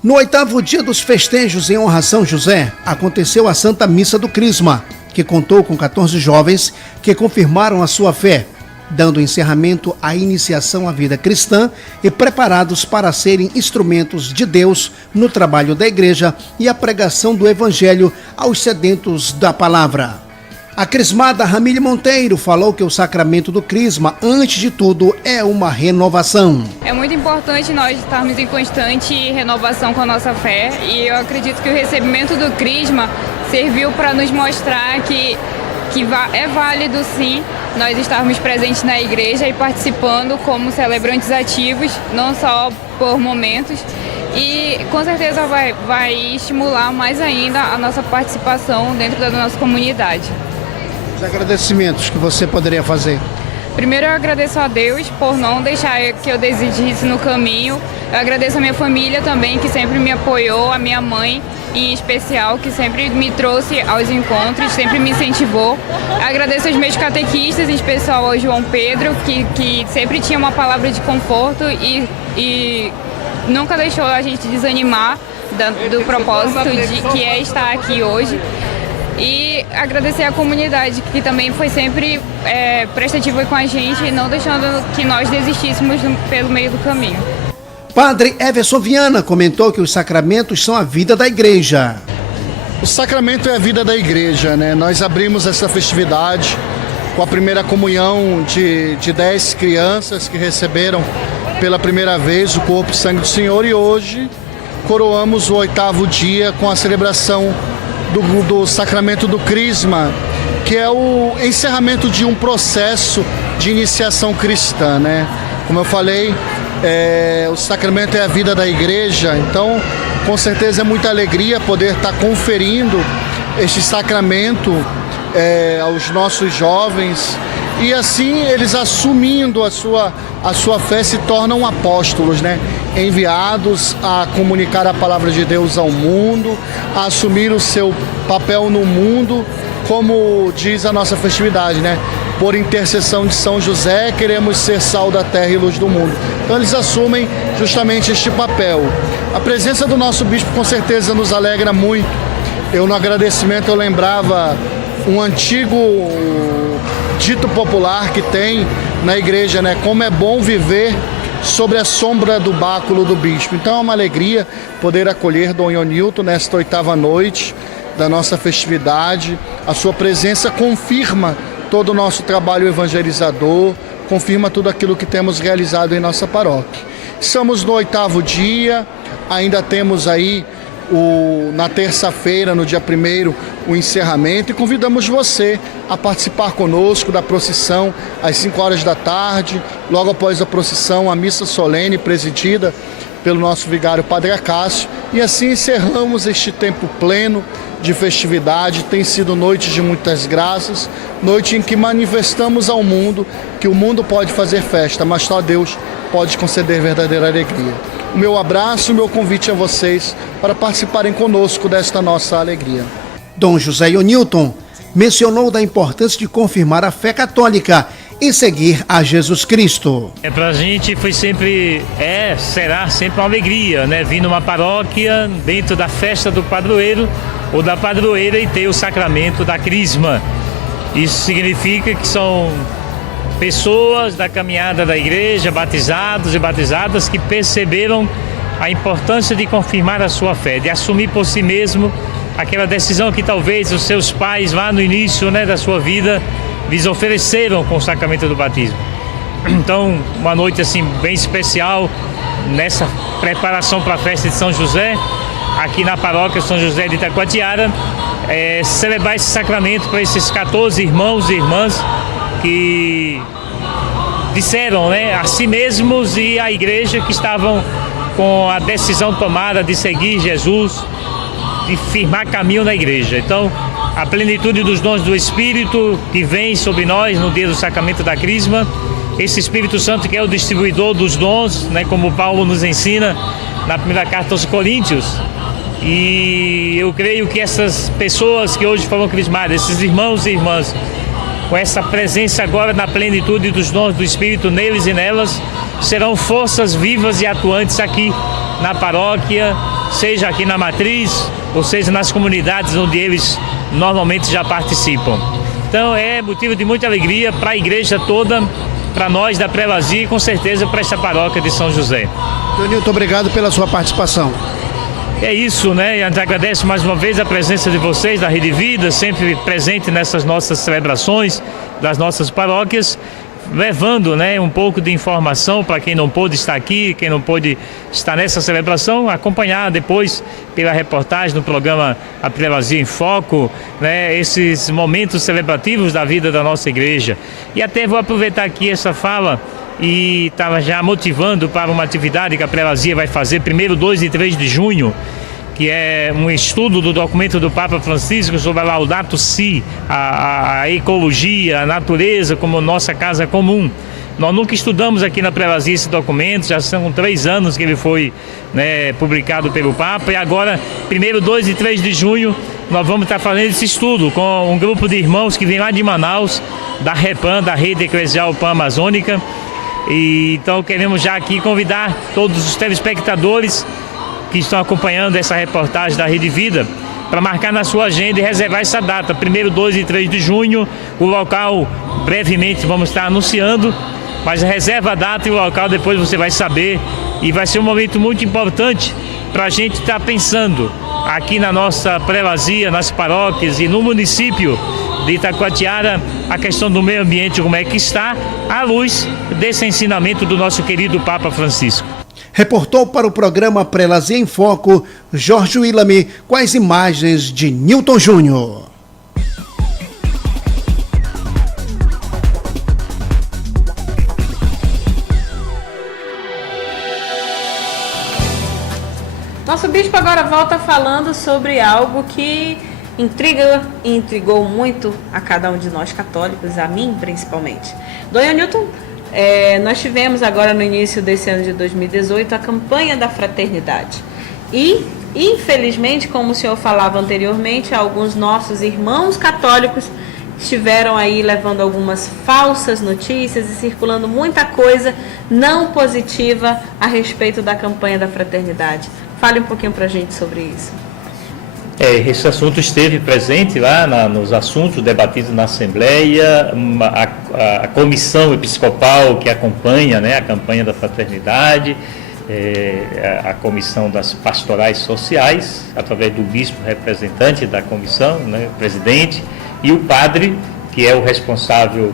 No 8º dia dos festejos em honra a São José, aconteceu a Santa Missa do Crisma, que contou com 14 jovens que confirmaram a sua fé, dando encerramento à iniciação à vida cristã e preparados para serem instrumentos de Deus no trabalho da igreja e a pregação do evangelho aos sedentos da palavra. A crismada Ramília Monteiro falou que o sacramento do crisma, antes de tudo, é uma renovação. É muito importante nós estarmos em constante renovação com a nossa fé, e eu acredito que o recebimento do crisma serviu para nos mostrar que é válido sim nós estarmos presentes na igreja e participando como celebrantes ativos, não só por momentos, e com certeza vai estimular mais ainda a nossa participação dentro da nossa comunidade. Os agradecimentos que você poderia fazer? Primeiro eu agradeço a Deus por não deixar que eu desistisse no caminho. Eu agradeço a minha família também, que sempre me apoiou, a minha mãe em especial, que sempre me trouxe aos encontros, sempre me incentivou. Eu agradeço aos meus catequistas, em especial ao João Pedro, que sempre tinha uma palavra de conforto e nunca deixou a gente desanimar do propósito que é estar aqui hoje. E agradecer a comunidade, que também foi sempre prestativa com a gente, não deixando que nós desistíssemos pelo meio do caminho. Padre Everson Viana comentou que os sacramentos são a vida da igreja. O sacramento é a vida da igreja, né? Nós abrimos essa festividade com a primeira comunhão de 10 crianças que receberam pela primeira vez o corpo e sangue do Senhor, e hoje coroamos o 8º dia com a celebração do sacramento do Crisma, que é o encerramento de um processo de iniciação cristã, né? Como eu falei, o sacramento é a vida da igreja, então com certeza é muita alegria poder estar conferindo este sacramento aos nossos jovens, e assim eles, assumindo a sua fé, se tornam apóstolos, né? Enviados a comunicar a palavra de Deus ao mundo, a assumir o seu papel no mundo, como diz a nossa festividade, né? Por intercessão de São José, queremos ser sal da terra e luz do mundo. Então eles assumem justamente este papel. A presença do nosso bispo com certeza nos alegra muito. No agradecimento eu lembrava um antigo dito popular que tem na igreja, né? Como é bom viver sobre a sombra do báculo do bispo. Então é uma alegria poder acolher Dom Ionilton nesta 8ª noite da nossa festividade. A sua presença confirma todo o nosso trabalho evangelizador, confirma tudo aquilo que temos realizado em nossa paróquia. Estamos no 8º dia, ainda temos aí na terça-feira, no dia 1º, o encerramento, e convidamos você a participar conosco da procissão às 5 horas da tarde, logo após a procissão, a missa solene presidida pelo nosso vigário Padre Acácio, e assim encerramos este tempo pleno de festividade. Tem sido noite de muitas graças, noite em que manifestamos ao mundo que o mundo pode fazer festa, mas só Deus pode conceder verdadeira alegria. O meu abraço e o meu convite a vocês para participarem conosco desta nossa alegria. Dom José Ionilton mencionou da importância de confirmar a fé católica e seguir a Jesus Cristo. Para a gente foi sempre, será sempre uma alegria, né? Vir numa paróquia dentro da festa do padroeiro ou da padroeira e ter o sacramento da crisma. Isso significa que são pessoas da caminhada da igreja, batizados e batizadas, que perceberam a importância de confirmar a sua fé, de assumir por si mesmo aquela decisão que talvez os seus pais lá no início, né, da sua vida lhes ofereceram com o sacramento do batismo. Então, uma noite assim bem especial nessa preparação para a festa de São José, aqui na paróquia São José de Itacoatiara, celebrar esse sacramento para esses 14 irmãos e irmãs que disseram, né, a si mesmos e à igreja que estavam com a decisão tomada de seguir Jesus, de firmar caminho na igreja. Então, a plenitude dos dons do Espírito que vem sobre nós no dia do sacramento da crisma, esse Espírito Santo que é o distribuidor dos dons, né, como Paulo nos ensina na primeira carta aos Coríntios. E eu creio que essas pessoas que hoje foram crismadas, esses irmãos e irmãs, com essa presença agora na plenitude dos dons do Espírito neles e nelas, serão forças vivas e atuantes aqui na paróquia, seja aqui na matriz, ou seja nas comunidades onde eles normalmente já participam. Então é motivo de muita alegria para a igreja toda, para nós da Prelazia e com certeza para esta paróquia de São José. Ionilton, obrigado pela sua participação. É isso, né? A gente agradece mais uma vez a presença de vocês, da Rede Vida, sempre presente nessas nossas celebrações das nossas paróquias, levando, né, um pouco de informação para quem não pôde estar aqui, quem não pôde estar nessa celebração, acompanhar depois pela reportagem no programa A Prelazia em Foco, né, esses momentos celebrativos da vida da nossa igreja. E até vou aproveitar aqui essa fala e estava já motivando para uma atividade que a Prelazia vai fazer 1º, 2 e 3 de junho, que é um estudo do documento do Papa Francisco sobre a Laudato Si, a ecologia, a natureza como nossa casa comum. Nós nunca estudamos aqui na Prelazia esse documento, já são 3 anos que ele foi, né, publicado pelo Papa, e agora, 1º, 2 e 3 de junho, nós vamos estar fazendo esse estudo com um grupo de irmãos que vem lá de Manaus, da REPAM, da Rede Eclesial Pan-Amazônica. E então queremos já aqui convidar todos os telespectadores que estão acompanhando essa reportagem da Rede Vida para marcar na sua agenda e reservar essa data, 1º, 2 e 3 de junho. O local brevemente vamos estar anunciando, mas reserva a data e o local depois você vai saber, e vai ser um momento muito importante para a gente estar pensando aqui na nossa Prelazia, nas paróquias e no município de Itacoatiara, a questão do meio ambiente, como é que está, à luz desse ensinamento do nosso querido Papa Francisco. Reportou para o programa Prelazia em Foco, Jorge Willamy, com as imagens de Nilton Júnior. Nosso bispo agora volta falando sobre algo que intrigou muito a cada um de nós católicos, a mim principalmente. Dom Ionilton, nós tivemos agora no início desse ano de 2018 a campanha da fraternidade. E, infelizmente, como o senhor falava anteriormente, alguns nossos irmãos católicos estiveram aí levando algumas falsas notícias e circulando muita coisa não positiva a respeito da campanha da fraternidade. Fale um pouquinho pra gente sobre isso. Esse assunto esteve presente lá nos assuntos debatidos na Assembleia, a comissão episcopal que acompanha, né, a campanha da fraternidade, a comissão das pastorais sociais, através do bispo representante da comissão, né, presidente, e o padre, que é o responsável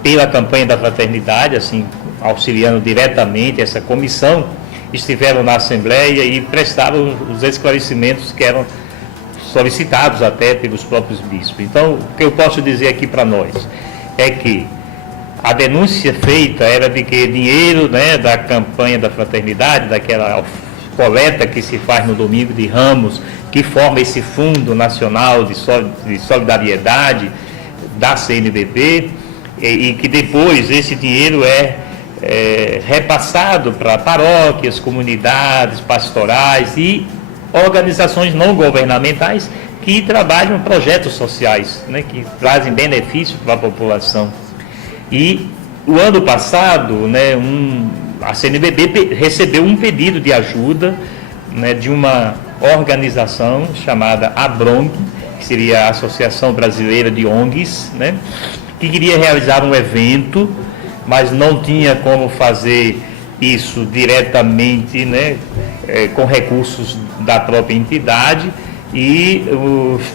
pela campanha da fraternidade, assim, auxiliando diretamente essa comissão, estiveram na Assembleia e prestaram os esclarecimentos que eram solicitados até pelos próprios bispos. Então, o que eu posso dizer aqui para nós é que a denúncia feita era de que dinheiro, né, da campanha da fraternidade, daquela coleta que se faz no Domingo de Ramos, que forma esse Fundo Nacional de Solidariedade da CNBB, e que depois esse dinheiro é repassado para paróquias, comunidades, pastorais e organizações não governamentais que trabalham projetos sociais, né, que trazem benefício para a população. E o ano passado, né, a CNBB recebeu um pedido de ajuda, né, de uma organização chamada ABRONG, que seria a Associação Brasileira de ONGs, né, que queria realizar um evento, mas não tinha como fazer isso diretamente, né, com recursos da própria entidade, e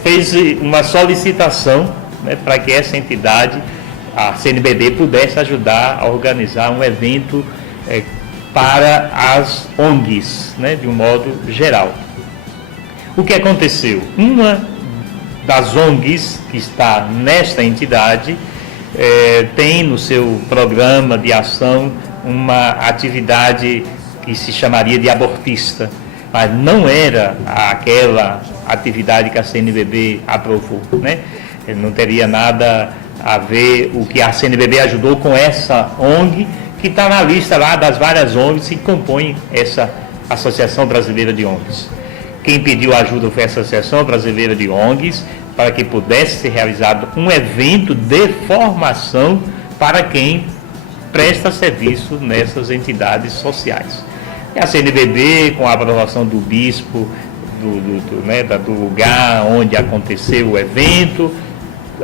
fez uma solicitação, né, para que essa entidade, a CNBB, pudesse ajudar a organizar um evento para as ONGs, né, de um modo geral. O que aconteceu? Uma das ONGs que está nesta entidade tem no seu programa de ação uma atividade que se chamaria de abortista, mas não era aquela atividade que a CNBB aprovou, né? Não teria nada a ver o que a CNBB ajudou com essa ONG, que está na lista lá das várias ONGs que compõem essa Associação Brasileira de ONGs. Quem pediu ajuda foi a Associação Brasileira de ONGs, para que pudesse ser realizado um evento de formação para quem presta serviço nessas entidades sociais. E a CNBB, com a aprovação do bispo do lugar onde aconteceu o evento,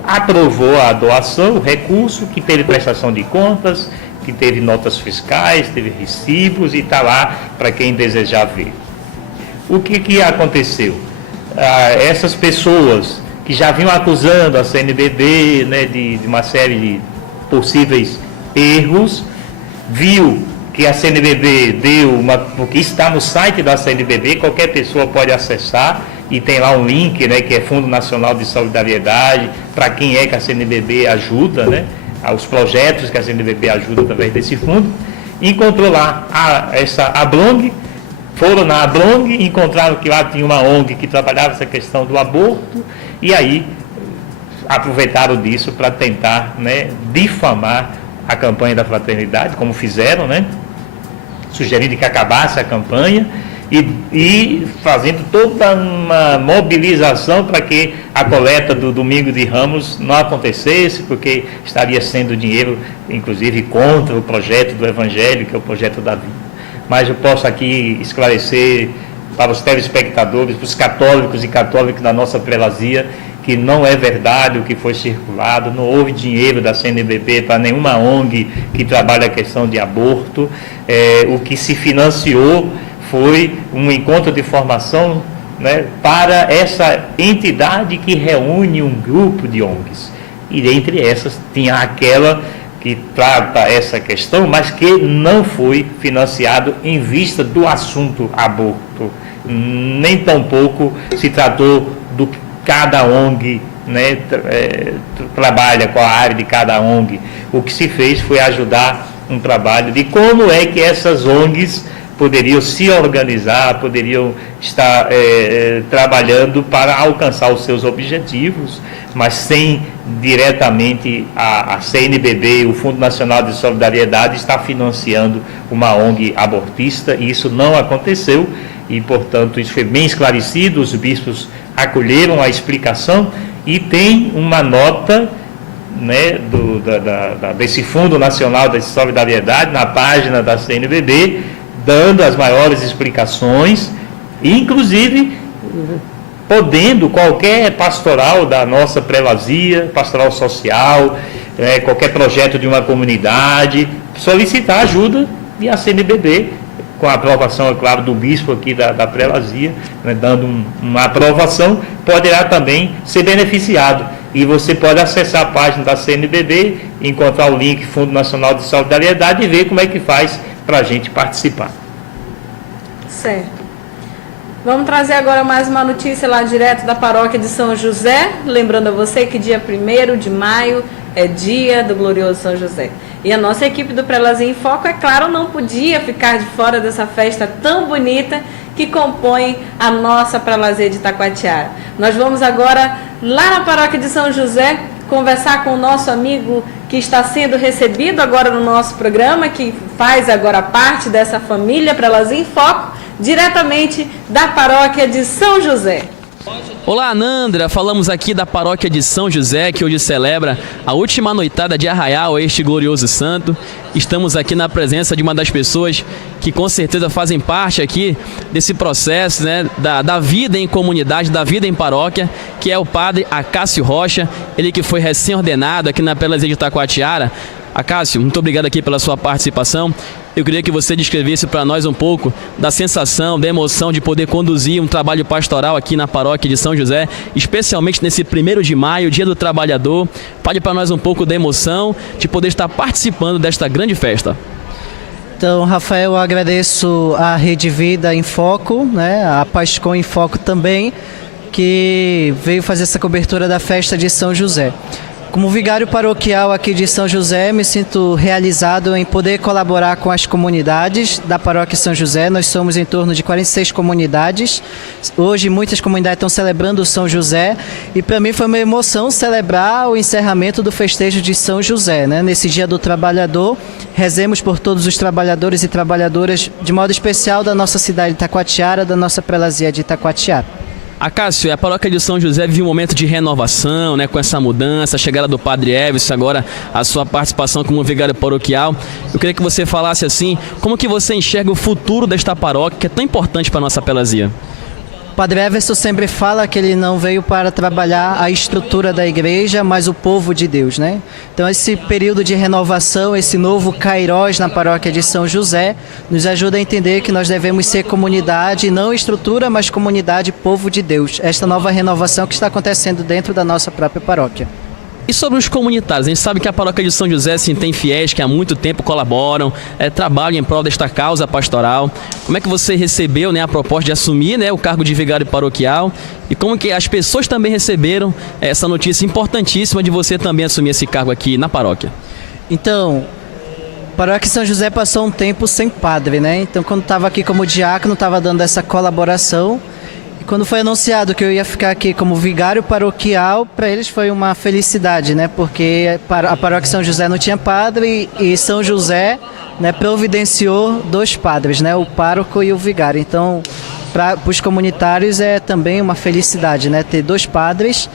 aprovou a doação, o recurso, que teve prestação de contas, que teve notas fiscais, teve recibos, e está lá para quem desejar ver. O que aconteceu? Essas pessoas que já vinham acusando a CNBB, né, de uma série de possíveis erros, viu que a CNBB deu porque está no site da CNBB, qualquer pessoa pode acessar, e tem lá um link, né, que é Fundo Nacional de Solidariedade, para quem é que a CNBB ajuda, né, aos projetos que a CNBB ajuda através desse fundo. Encontrou lá a Ablong, foram na Ablong, encontraram que lá tinha uma ONG que trabalhava essa questão do aborto, e aí aproveitaram disso para tentar, né, difamar a campanha da fraternidade, como fizeram, né, sugerindo que acabasse a campanha e fazendo toda uma mobilização para que a coleta do Domingo de Ramos não acontecesse, porque estaria sendo dinheiro, inclusive, contra o projeto do Evangelho, que é o projeto da vida. Mas eu posso aqui esclarecer para os telespectadores, para os católicos e católicas da nossa prelazia, que não é verdade o que foi circulado, não houve dinheiro da CNBB para nenhuma ONG que trabalha a questão de aborto. O que se financiou foi um encontro de formação, né, para essa entidade que reúne um grupo de ONGs. E entre essas tinha aquela que trata essa questão, mas que não foi financiado em vista do assunto aborto. Nem tampouco se tratou do cada ONG, né, trabalha com a área de cada ONG. O que se fez foi ajudar um trabalho de como é que essas ONGs poderiam se organizar, poderiam estar trabalhando para alcançar os seus objetivos, mas sem diretamente a CNBB, o Fundo Nacional de Solidariedade, estar financiando uma ONG abortista, e isso não aconteceu, e, portanto, isso foi bem esclarecido, os bispos acolheram a explicação, e tem uma nota, né, desse Fundo Nacional de Solidariedade na página da CNBB, dando as maiores explicações, inclusive podendo qualquer pastoral da nossa prelazia, pastoral social, qualquer projeto de uma comunidade, solicitar ajuda e a CNBB, com a aprovação, é claro, do bispo aqui da prelazia, né, dando uma aprovação, poderá também ser beneficiado. E você pode acessar a página da CNBB, encontrar o link Fundo Nacional de Solidariedade e ver como é que faz para a gente participar. Certo. Vamos trazer agora mais uma notícia lá direto da paróquia de São José. Lembrando a você que dia 1º de maio é dia do glorioso São José. E a nossa equipe do Prelazia em Foco, é claro, não podia ficar de fora dessa festa tão bonita que compõe a nossa Prelazia de Itacoatiara. Nós vamos agora lá na paróquia de São José conversar com o nosso amigo que está sendo recebido agora no nosso programa, que faz agora parte dessa família Prelazia em Foco, diretamente da paróquia de São José. Olá, Nandra, falamos aqui da paróquia de São José, que hoje celebra a última noitada de arraial a este glorioso santo. Estamos aqui na presença de uma das pessoas que com certeza fazem parte aqui desse processo, né, da vida em comunidade, da vida em paróquia, que é o padre Acácio Rocha, ele que foi recém-ordenado aqui na Prelazia de Itacoatiara. Acácio, muito obrigado aqui pela sua participação. Eu queria que você descrevesse para nós um pouco da sensação, da emoção de poder conduzir um trabalho pastoral aqui na paróquia de São José, especialmente nesse 1º de maio, Dia do Trabalhador. Fale para nós um pouco da emoção de poder estar participando desta grande festa. Então, Rafael, eu agradeço a Rede Vida em Foco, né, a Pascom em Foco também, que veio fazer essa cobertura da festa de São José. Como vigário paroquial aqui de São José, me sinto realizado em poder colaborar com as comunidades da paróquia São José. Nós somos em torno de 46 comunidades. Hoje muitas comunidades estão celebrando o São José e para mim foi uma emoção celebrar o encerramento do festejo de São José, né? Nesse Dia do Trabalhador, rezemos por todos os trabalhadores e trabalhadoras, de modo especial da nossa cidade de Itacoatiara, da nossa prelazia de Itacoatiara. Acácio, a paróquia de São José vive um momento de renovação, né, com essa mudança, a chegada do Padre Everson, agora a sua participação como vigário paroquial. Eu queria que você falasse assim, como que você enxerga o futuro desta paróquia, que é tão importante para a nossa prelazia? O Padre Everson sempre fala que ele não veio para trabalhar a estrutura da igreja, mas o povo de Deus, né? Então esse período de renovação, esse novo kairós na paróquia de São José, nos ajuda a entender que nós devemos ser comunidade, não estrutura, mas comunidade, povo de Deus. Esta nova renovação que está acontecendo dentro da nossa própria paróquia. E sobre os comunitários, a gente sabe que a paróquia de São José sim, tem fiéis que há muito tempo colaboram, trabalham em prol desta causa pastoral. Como é que você recebeu, né, a proposta de assumir, né, o cargo de vigário paroquial? E como que as pessoas também receberam essa notícia importantíssima de você também assumir esse cargo aqui na paróquia? Então, a paróquia de São José passou um tempo sem padre, né? Então, quando estava aqui como diácono, estava dando essa colaboração. Quando foi anunciado que eu ia ficar aqui como vigário paroquial, para eles foi uma felicidade, né? Porque a paróquia São José não tinha padre e São José, né, providenciou 2 padres, né? O pároco e o vigário. Então, para os comunitários é também uma felicidade, né? Ter 2 padres,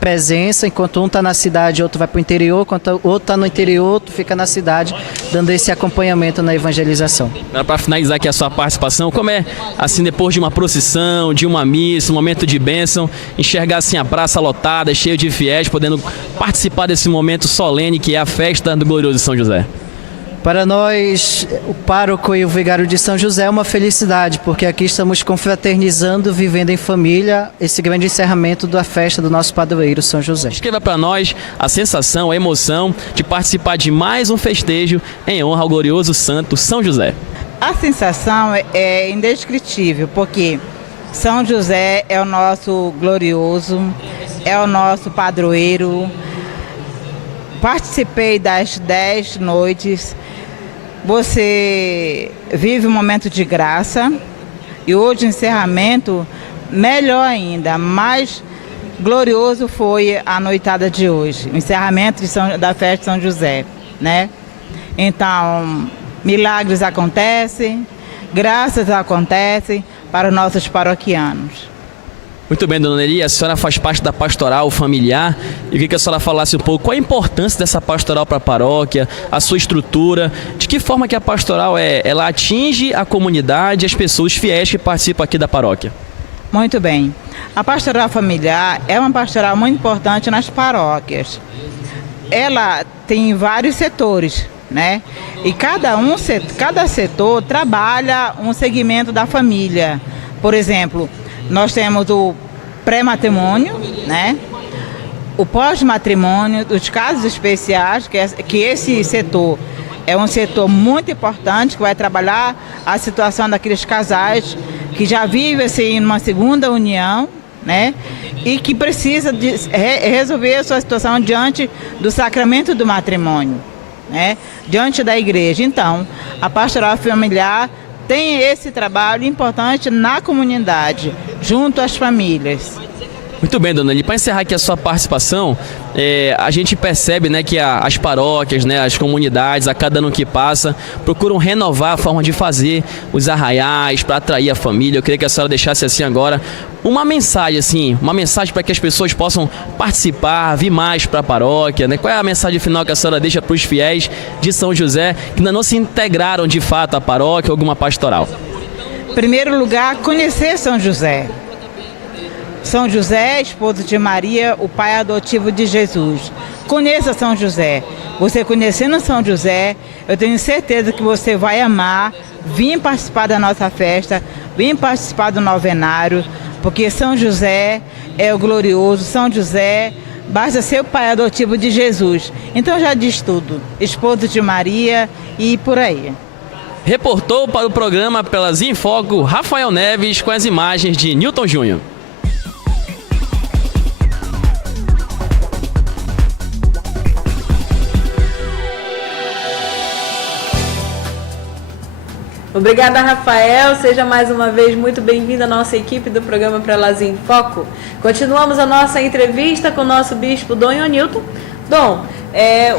presença, enquanto um está na cidade, outro vai para o interior, enquanto o outro está no interior, outro fica na cidade, dando esse acompanhamento na evangelização. Para finalizar aqui a sua participação, como é, assim, depois de uma procissão, de uma missa, um momento de bênção, enxergar assim a praça lotada, cheia de fiéis, podendo participar desse momento solene que é a festa do glorioso São José? Para nós, o pároco e o vigário de São José é uma felicidade, porque aqui estamos confraternizando, vivendo em família, esse grande encerramento da festa do nosso padroeiro São José. Escreva para nós a sensação, a emoção de participar de mais um festejo em honra ao glorioso santo São José. A sensação é indescritível, porque São José é o nosso glorioso, é o nosso padroeiro. Participei das 10 noites. Você vive um momento de graça e hoje o encerramento, melhor ainda, mais glorioso foi a noitada de hoje, o encerramento da festa de São José, né? Então, milagres acontecem, graças acontecem para os nossos paroquianos. Muito bem, dona Neri, a senhora faz parte da pastoral familiar. Eu queria que a senhora falasse um pouco qual a importância dessa pastoral para a paróquia, a sua estrutura, de que forma que a pastoral ela atinge a comunidade, as pessoas fiéis que participam aqui da paróquia. Muito bem. A pastoral familiar é uma pastoral muito importante nas paróquias. Ela tem vários setores, né? E cada setor trabalha um segmento da família. Por exemplo, nós temos o pré-matrimônio, né? O pós-matrimônio, os casos especiais, que esse setor é um setor muito importante, que vai trabalhar a situação daqueles casais que já vivem assim, numa segunda união, né? E que precisa de resolver a sua situação diante do sacramento do matrimônio, né? Diante da igreja. Então, a pastoral familiar tem esse trabalho importante na comunidade, junto às famílias. Muito bem, dona Eli. Para encerrar aqui a sua participação, a gente percebe, né, que as paróquias, né, as comunidades, a cada ano que passa, procuram renovar a forma de fazer os arraiais para atrair a família. Eu queria que a senhora deixasse assim agora uma mensagem para que as pessoas possam participar, vir mais para a paróquia, né? Qual é a mensagem final que a senhora deixa para os fiéis de São José que ainda não se integraram de fato à paróquia ou alguma pastoral? Em primeiro lugar, conhecer São José. São José, esposo de Maria, o pai adotivo de Jesus. Conheça São José. Você conhecendo São José, eu tenho certeza que você vai amar vir participar da nossa festa, vir participar do novenário, porque São José é o glorioso, São José basta ser o pai adotivo de Jesus. Então já diz tudo. Esposo de Maria e por aí. Reportou para o programa Pelas em Foco, Rafael Neves, com as imagens de Newton Júnior. Obrigada, Rafael. Seja mais uma vez muito bem-vindo à nossa equipe do programa Pelas em Foco. Continuamos a nossa entrevista com o nosso bispo Dom Ionilton. Dom,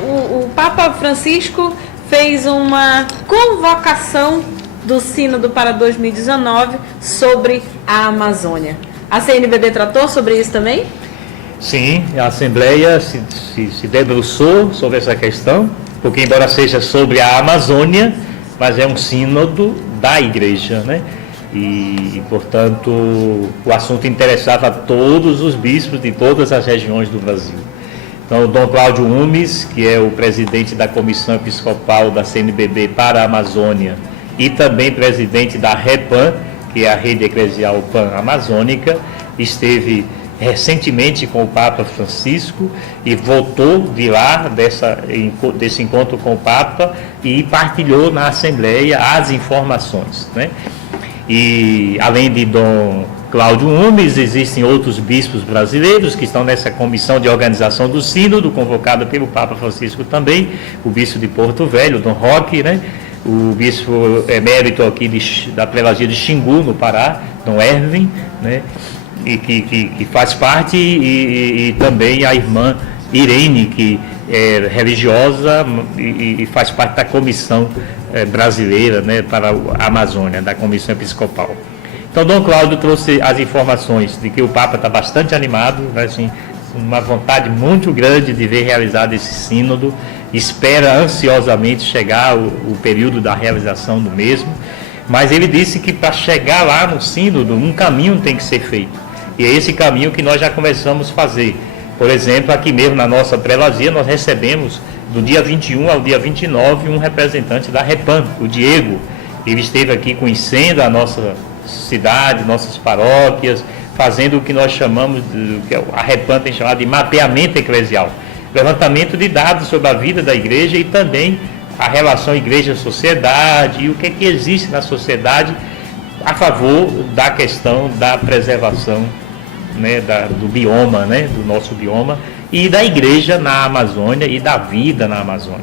o Papa Francisco fez uma convocação do Sínodo para 2019 sobre a Amazônia. A CNBB tratou sobre isso também? Sim, a Assembleia se debruçou sobre essa questão, porque embora seja sobre a Amazônia, mas é um sínodo da igreja, né? E, portanto, o assunto interessava a todos os bispos de todas as regiões do Brasil. Então, o Dom Cláudio Umes, que é o presidente da Comissão Episcopal da CNBB para a Amazônia e também presidente da REPAM, que é a Rede Eclesial Pan-Amazônica, esteve recentemente com o Papa Francisco e voltou de lá desse encontro com o Papa e partilhou na Assembleia as informações, né? E além de Dom Cláudio Umes, existem outros bispos brasileiros que estão nessa comissão de organização do Sínodo, convocada pelo Papa Francisco também, o bispo de Porto Velho, Dom Roque, né? O bispo emérito aqui da prelasia de Xingu, no Pará, Dom Erwin, né? E que faz parte, e também a irmã Irene, que é religiosa e faz parte da comissão brasileira, né, para a Amazônia, da comissão episcopal. Então, Dom Cláudio trouxe as informações de que o Papa está bastante animado, né, assim, uma vontade muito grande de ver realizado esse sínodo, espera ansiosamente chegar o período da realização do mesmo, mas ele disse que para chegar lá no sínodo, um caminho tem que ser feito. E é esse caminho que nós já começamos a fazer. Por exemplo, aqui mesmo na nossa prelazia, nós recebemos do dia 21 ao dia 29 um representante da REPAM, o Diego. Ele esteve aqui conhecendo a nossa cidade, nossas paróquias, fazendo o que nós chamamos, que a REPAM tem chamado de mapeamento eclesial. Levantamento de dados sobre a vida da igreja e também a relação igreja-sociedade e o que existe na sociedade a favor da questão da preservação, né, do bioma, né, do nosso bioma, e da igreja na Amazônia e da vida na Amazônia.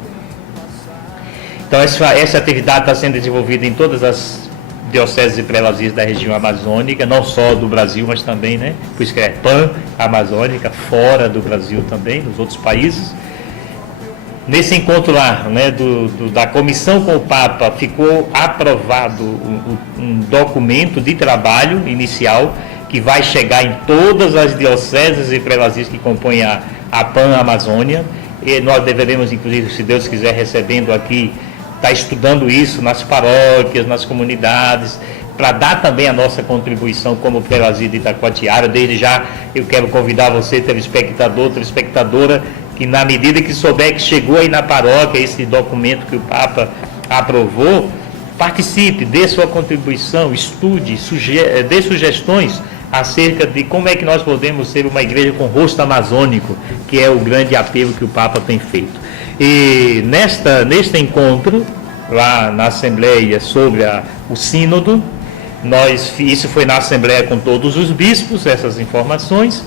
Então essa atividade está sendo desenvolvida em todas as dioceses e prelazias da região amazônica, não só do Brasil, mas também, né, por isso que é pan-amazônica, fora do Brasil também, nos outros países. Nesse encontro lá, né, da comissão com o Papa, ficou aprovado um documento de trabalho inicial que vai chegar em todas as dioceses e prelazias que compõem a Pan-Amazônia. E nós deveremos, inclusive, se Deus quiser, recebendo aqui, estar estudando isso nas paróquias, nas comunidades, para dar também a nossa contribuição como Prelazia de Itacoatiara. Desde já eu quero convidar você, telespectador, telespectadora, que na medida que souber que chegou aí na paróquia esse documento que o Papa aprovou, participe, dê sua contribuição, estude, dê sugestões acerca de como é que nós podemos ser uma igreja com rosto amazônico, que é o grande apelo que o Papa tem feito. E neste encontro, lá na Assembleia sobre o Sínodo, isso foi na Assembleia com todos os bispos, essas informações,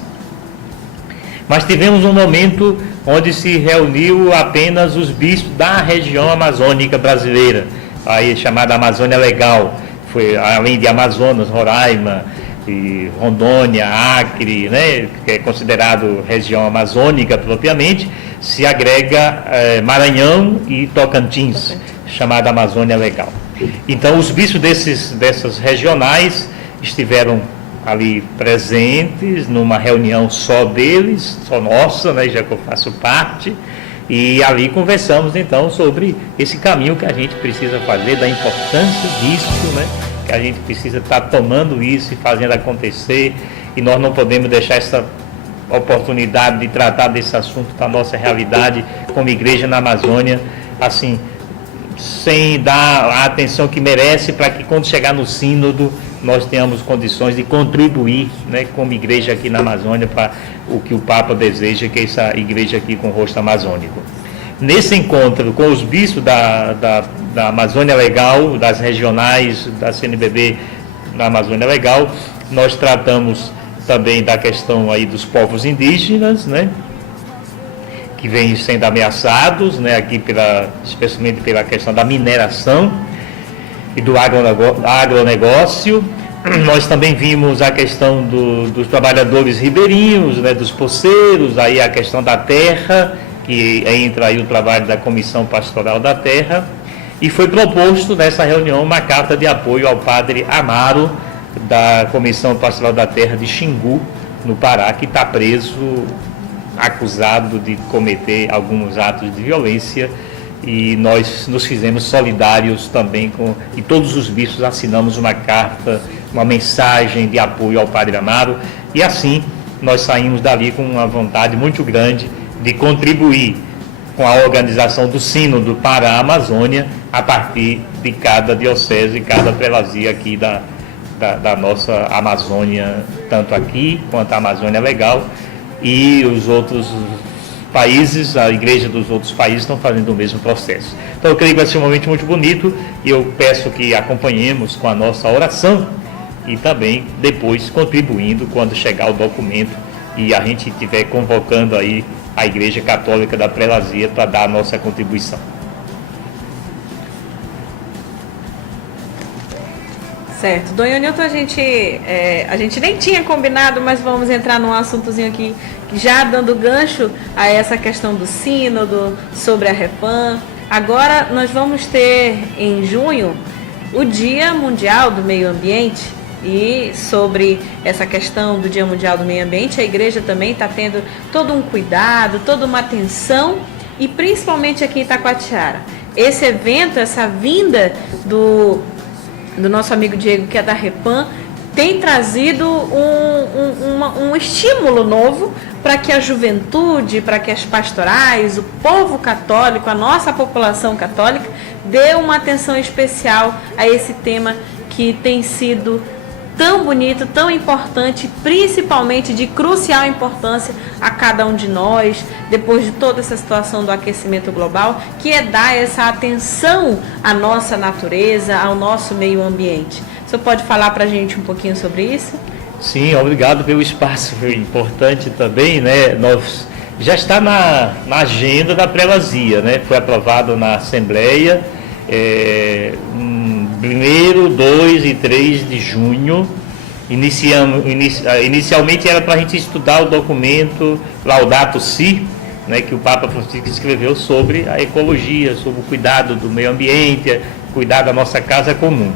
mas tivemos um momento onde se reuniu apenas os bispos da região amazônica brasileira, aí chamada Amazônia Legal, foi além de Amazonas, Roraima, e Rondônia, Acre, né, que é considerado região amazônica propriamente, se agrega Maranhão e Tocantins, chamada Amazônia Legal. Então, os bispos dessas regionais estiveram ali presentes numa reunião só deles, só nossa, né, já que eu faço parte, e ali conversamos então sobre esse caminho que a gente precisa fazer, da importância disso, né, que a gente precisa estar tomando isso e fazendo acontecer, e nós não podemos deixar essa oportunidade de tratar desse assunto da nossa realidade como igreja na Amazônia, assim, sem dar a atenção que merece, para que quando chegar no sínodo nós tenhamos condições de contribuir, né, como igreja aqui na Amazônia, para o que o Papa deseja, que é essa igreja aqui com rosto amazônico. Nesse encontro com os bispos da Amazônia Legal, das regionais da CNBB na Amazônia Legal, nós tratamos também da questão aí dos povos indígenas, né, que vêm sendo ameaçados, né, aqui especialmente pela questão da mineração e do agronegócio. Nós também vimos a questão dos trabalhadores ribeirinhos, né, dos poceiros, aí a questão da terra, que entra aí o trabalho da Comissão Pastoral da Terra, e foi proposto nessa reunião uma carta de apoio ao padre Amaro, da Comissão Pastoral da Terra de Xingu, no Pará, que está preso, acusado de cometer alguns atos de violência, e nós nos fizemos solidários também e todos os bispos assinamos uma carta, uma mensagem de apoio ao padre Amaro, e assim nós saímos dali com uma vontade muito grande de contribuir com a organização do Sínodo para a Amazônia, a partir de cada diocese, cada prelazia aqui da nossa Amazônia, tanto aqui quanto a Amazônia Legal, e os outros países, a igreja dos outros países estão fazendo o mesmo processo. Então eu creio que vai ser um momento muito bonito, e eu peço que acompanhemos com a nossa oração e também depois contribuindo quando chegar o documento e a gente estiver convocando aí a Igreja Católica da Prelazia para dar a nossa contribuição. Certo. Dom Ionilton, a gente nem tinha combinado, mas vamos entrar num assuntozinho aqui, já dando gancho a essa questão do sínodo, sobre a Repam. Agora nós vamos ter em junho o Dia Mundial do Meio Ambiente, e sobre essa questão do Dia Mundial do Meio Ambiente, a igreja também está tendo todo um cuidado, toda uma atenção, e principalmente aqui em Itacoatiara. Esse evento, essa vinda do nosso amigo Diego, que é da Repam, tem trazido um estímulo novo para que a juventude, para que as pastorais, o povo católico, a nossa população católica, dê uma atenção especial a esse tema que tem sido tão bonito, tão importante, principalmente de crucial importância a cada um de nós, depois de toda essa situação do aquecimento global, que é dar essa atenção à nossa natureza, ao nosso meio ambiente. O senhor pode falar para a gente um pouquinho sobre isso? Sim, obrigado pelo espaço, foi importante também, né? Nós já está na agenda da prelazia, né? Foi aprovado na Assembleia 1º, 2 e 3 de junho. Inicialmente era para a gente estudar o documento Laudato Si, né, que o Papa Francisco escreveu sobre a ecologia, sobre o cuidado do meio ambiente, cuidar da nossa casa comum.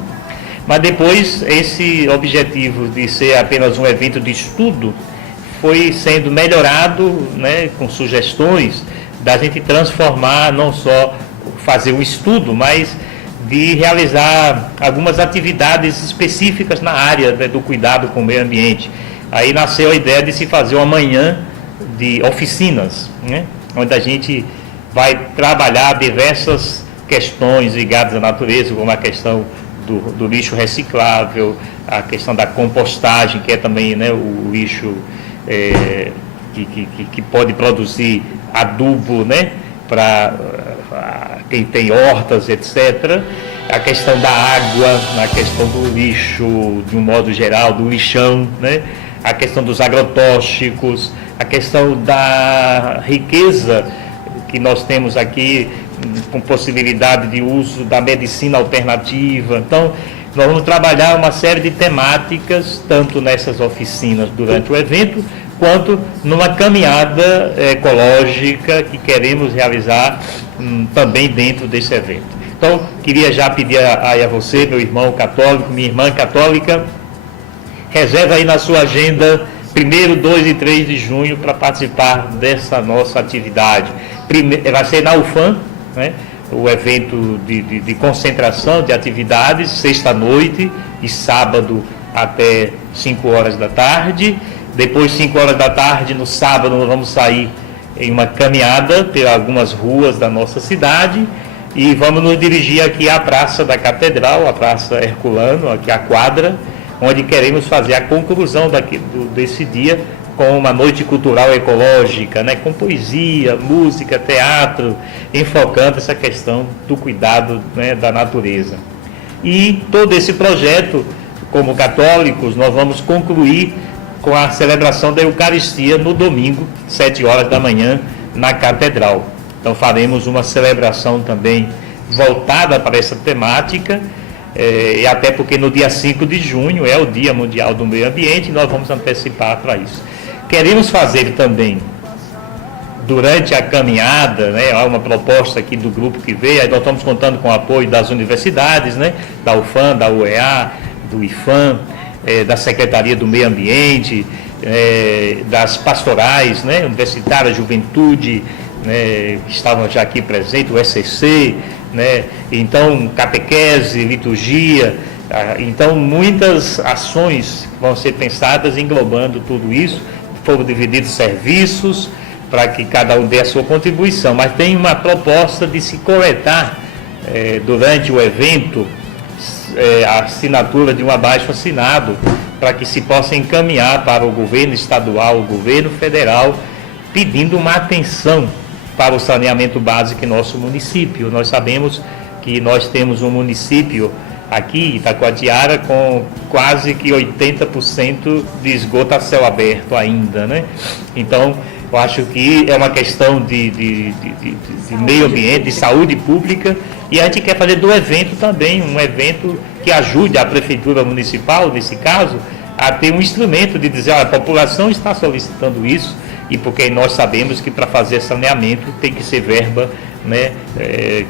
Mas depois esse objetivo de ser apenas um evento de estudo foi sendo melhorado, né, com sugestões da gente transformar, não só fazer o estudo, mas de realizar algumas atividades específicas na área, né, do cuidado com o meio ambiente. Aí nasceu a ideia de se fazer uma manhã de oficinas, né, onde a gente vai trabalhar diversas questões ligadas à natureza, como a questão do lixo reciclável, a questão da compostagem, que é também, né, o lixo que pode produzir adubo, né, para quem tem hortas, etc. A questão da água, a questão do lixo, de um modo geral, do lixão, né, a questão dos agrotóxicos, a questão da riqueza que nós temos aqui, com possibilidade de uso da medicina alternativa. Então, nós vamos trabalhar uma série de temáticas, tanto nessas oficinas durante o evento, quanto numa caminhada ecológica que queremos realizar também dentro desse evento. Então, queria já pedir a você, meu irmão católico, minha irmã católica, reserva aí na sua agenda 1º, 2 e 3 de junho para participar dessa nossa atividade. Vai ser na UFAM, né, o evento de concentração de atividades, sexta-noite e sábado até 5 horas da tarde. Depois, 5 horas da tarde, no sábado, nós vamos sair em uma caminhada por algumas ruas da nossa cidade e vamos nos dirigir aqui à Praça da Catedral, a Praça Herculano, aqui a quadra, onde queremos fazer a conclusão desse dia com uma noite cultural ecológica, né, com poesia, música, teatro, enfocando essa questão do cuidado, né, da natureza. E todo esse projeto, como católicos, nós vamos concluir com a celebração da Eucaristia no domingo, 7 horas da manhã, na Catedral. Então faremos uma celebração também voltada para essa temática, e até porque no dia 5 de junho é o Dia Mundial do Meio Ambiente, e nós vamos antecipar para isso. Queremos fazer também, durante a caminhada, né, há uma proposta aqui do grupo que veio, aí nós estamos contando com o apoio das universidades, né, da UFAM, da UEA, do IFAM, da Secretaria do Meio Ambiente, das pastorais, né, universitárias, juventude, né, que estavam já aqui presentes, o SCC, né, então catequese, liturgia, então muitas ações vão ser pensadas englobando tudo isso. Foram divididos serviços para que cada um dê a sua contribuição, mas tem uma proposta de se coletar durante o evento a assinatura de um abaixo-assinado para que se possa encaminhar para o governo estadual, o governo federal, pedindo uma atenção para o saneamento básico em nosso município. Nós sabemos que nós temos um município aqui, Itacoatiara, com quase que 80% de esgoto a céu aberto ainda, né? Então, eu acho que é uma questão de meio ambiente, de saúde pública, e a gente quer fazer do evento também um evento que ajude a Prefeitura Municipal, nesse caso, a ter um instrumento de dizer, a população está solicitando isso, e porque nós sabemos que para fazer saneamento tem que ser verba, né,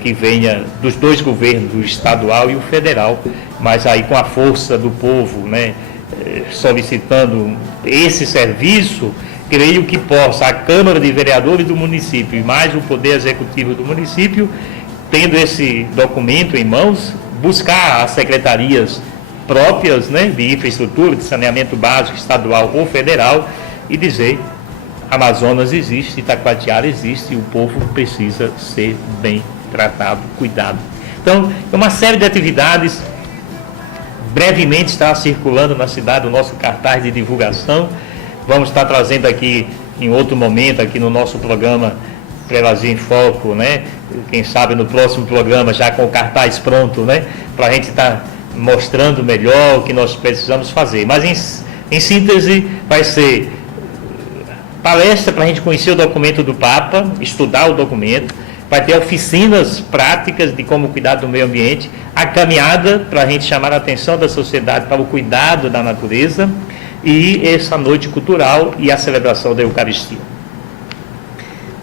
que venha dos dois governos, o estadual e o federal, mas aí com a força do povo, né, solicitando esse serviço, creio que possa a Câmara de Vereadores do município e mais o Poder Executivo do município, tendo esse documento em mãos, buscar as secretarias próprias, né, de infraestrutura, de saneamento básico estadual ou federal e dizer: Amazonas existe, Itacoatiara existe, e o povo precisa ser bem tratado, cuidado. Então, é uma série de atividades. Brevemente estará circulando na cidade o nosso cartaz de divulgação. Vamos estar trazendo aqui, em outro momento, aqui no nosso programa Prelazia em Foco, né? Quem sabe no próximo programa, já com o cartaz pronto, né? Para a gente estar mostrando melhor o que nós precisamos fazer. Mas, em síntese, vai ser palestra para a gente conhecer o documento do Papa, estudar o documento, vai ter oficinas práticas de como cuidar do meio ambiente, a caminhada para a gente chamar a atenção da sociedade para o cuidado da natureza e essa noite cultural e a celebração da Eucaristia.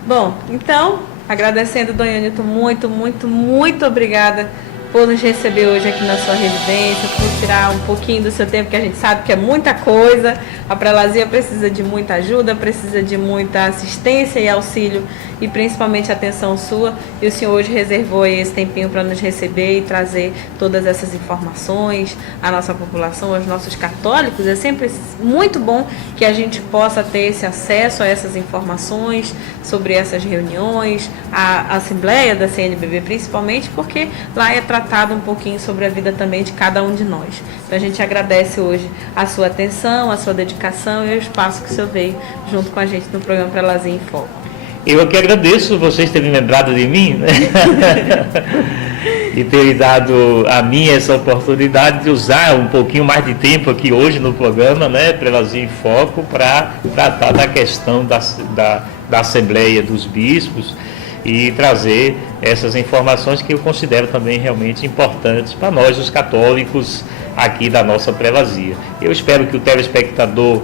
Bom, então, agradecendo, Dom Ionilton, muito obrigada por nos receber hoje aqui na sua residência, por tirar um pouquinho do seu tempo, que a gente sabe que é muita coisa, A prelazia precisa de muita ajuda, precisa de muita assistência e auxílio e principalmente atenção sua. E o senhor hoje reservou esse tempinho para nos receber e trazer todas essas informações à nossa população, aos nossos católicos. É sempre muito bom que a gente possa ter esse acesso a essas informações sobre essas reuniões, a Assembleia da CNBB principalmente, porque lá é tratado um pouquinho sobre a vida também de cada um de nós. Então a gente agradece hoje a sua atenção, a sua dedicação e o espaço que o senhor veio junto com a gente no programa Prelazia em Foco. Eu que agradeço vocês terem lembrado de mim, né? E terem dado a mim essa oportunidade de usar um pouquinho mais de tempo aqui hoje no programa, né, Prelazia em Foco, para tratar da questão da Assembleia dos Bispos e trazer essas informações que eu considero também realmente importantes para nós, os católicos, aqui da nossa prelazia. Eu espero que o telespectador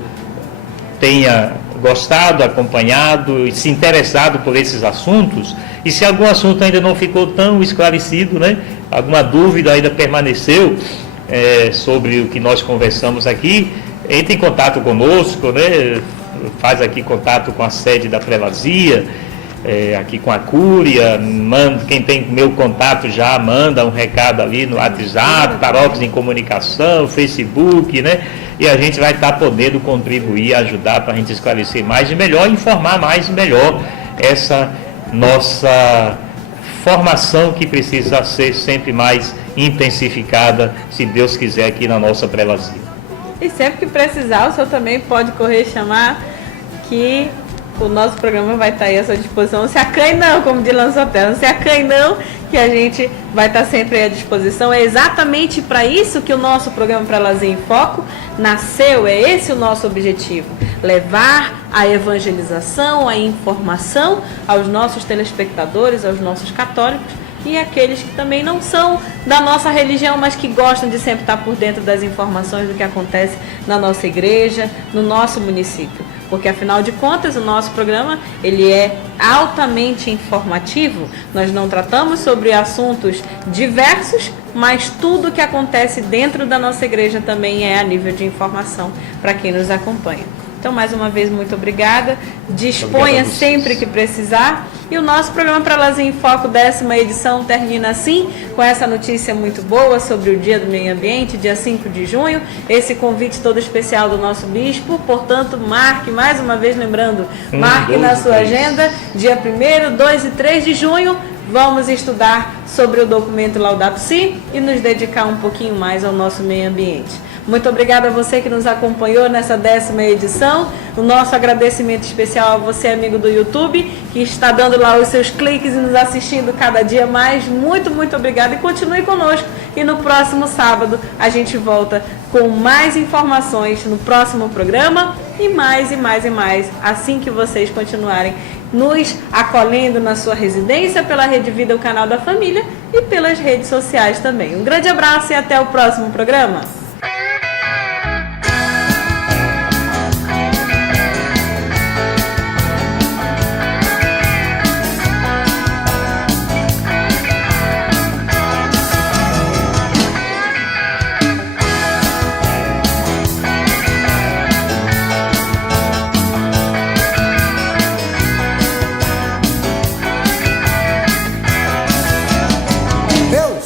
tenha gostado, acompanhado e se interessado por esses assuntos, e se algum assunto ainda não ficou tão esclarecido, né, alguma dúvida ainda permaneceu sobre o que nós conversamos aqui, entre em contato conosco, né, faz aqui contato com a sede da prelazia, aqui com a Cúria, quem tem meu contato já manda um recado ali no WhatsApp, Paróquias em Comunicação, Facebook, né? E a gente vai estar podendo contribuir, ajudar para a gente esclarecer mais e melhor, informar mais e melhor essa nossa formação que precisa ser sempre mais intensificada, se Deus quiser, aqui na nossa prelazia. E sempre que precisar, o senhor também pode correr e chamar, que o nosso programa vai estar aí à sua disposição. Não se acanhe não, como diz lá no Sotel, não se acanhe não, que a gente vai estar sempre à disposição. É exatamente para isso que o nosso programa Prelazia em Foco nasceu, é esse o nosso objetivo: levar a evangelização, a informação aos nossos telespectadores, aos nossos católicos e aqueles que também não são da nossa religião, mas que gostam de sempre estar por dentro das informações do que acontece na nossa igreja, no nosso município. Porque, afinal de contas, o nosso programa ele é altamente informativo. Nós não tratamos sobre assuntos diversos, mas tudo que acontece dentro da nossa igreja também é a nível de informação para quem nos acompanha. Então, mais uma vez, muito obrigada. Disponha sempre que precisar. E o nosso programa Prelazia em Foco, 10ª edição, termina assim, com essa notícia muito boa sobre o Dia do Meio Ambiente, dia 5 de junho. Esse convite todo especial do nosso bispo. Portanto, marque, mais uma vez lembrando, marque na sua agenda, dia 1º, 2 e 3 de junho. Vamos estudar sobre o documento Laudato Si e nos dedicar um pouquinho mais ao nosso meio ambiente. Muito obrigada a você que nos acompanhou nessa 10ª edição. O nosso agradecimento especial a você, amigo do YouTube, que está dando lá os seus cliques e nos assistindo cada dia mais. Muito, muito obrigada e continue conosco. E no próximo sábado a gente volta com mais informações no próximo programa e mais e mais e mais, assim que vocês continuarem nos acolhendo na sua residência, pela Rede Vida, o canal da família, e pelas redes sociais também. Um grande abraço e até o próximo programa.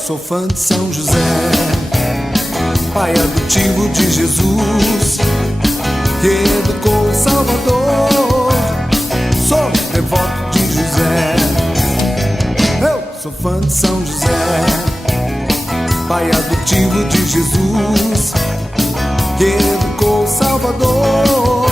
Sou fã de São José, pai adotivo de Jesus, que educou o Salvador. Sou devoto de José. Eu sou fã de São José, pai adotivo de Jesus, que educou o Salvador.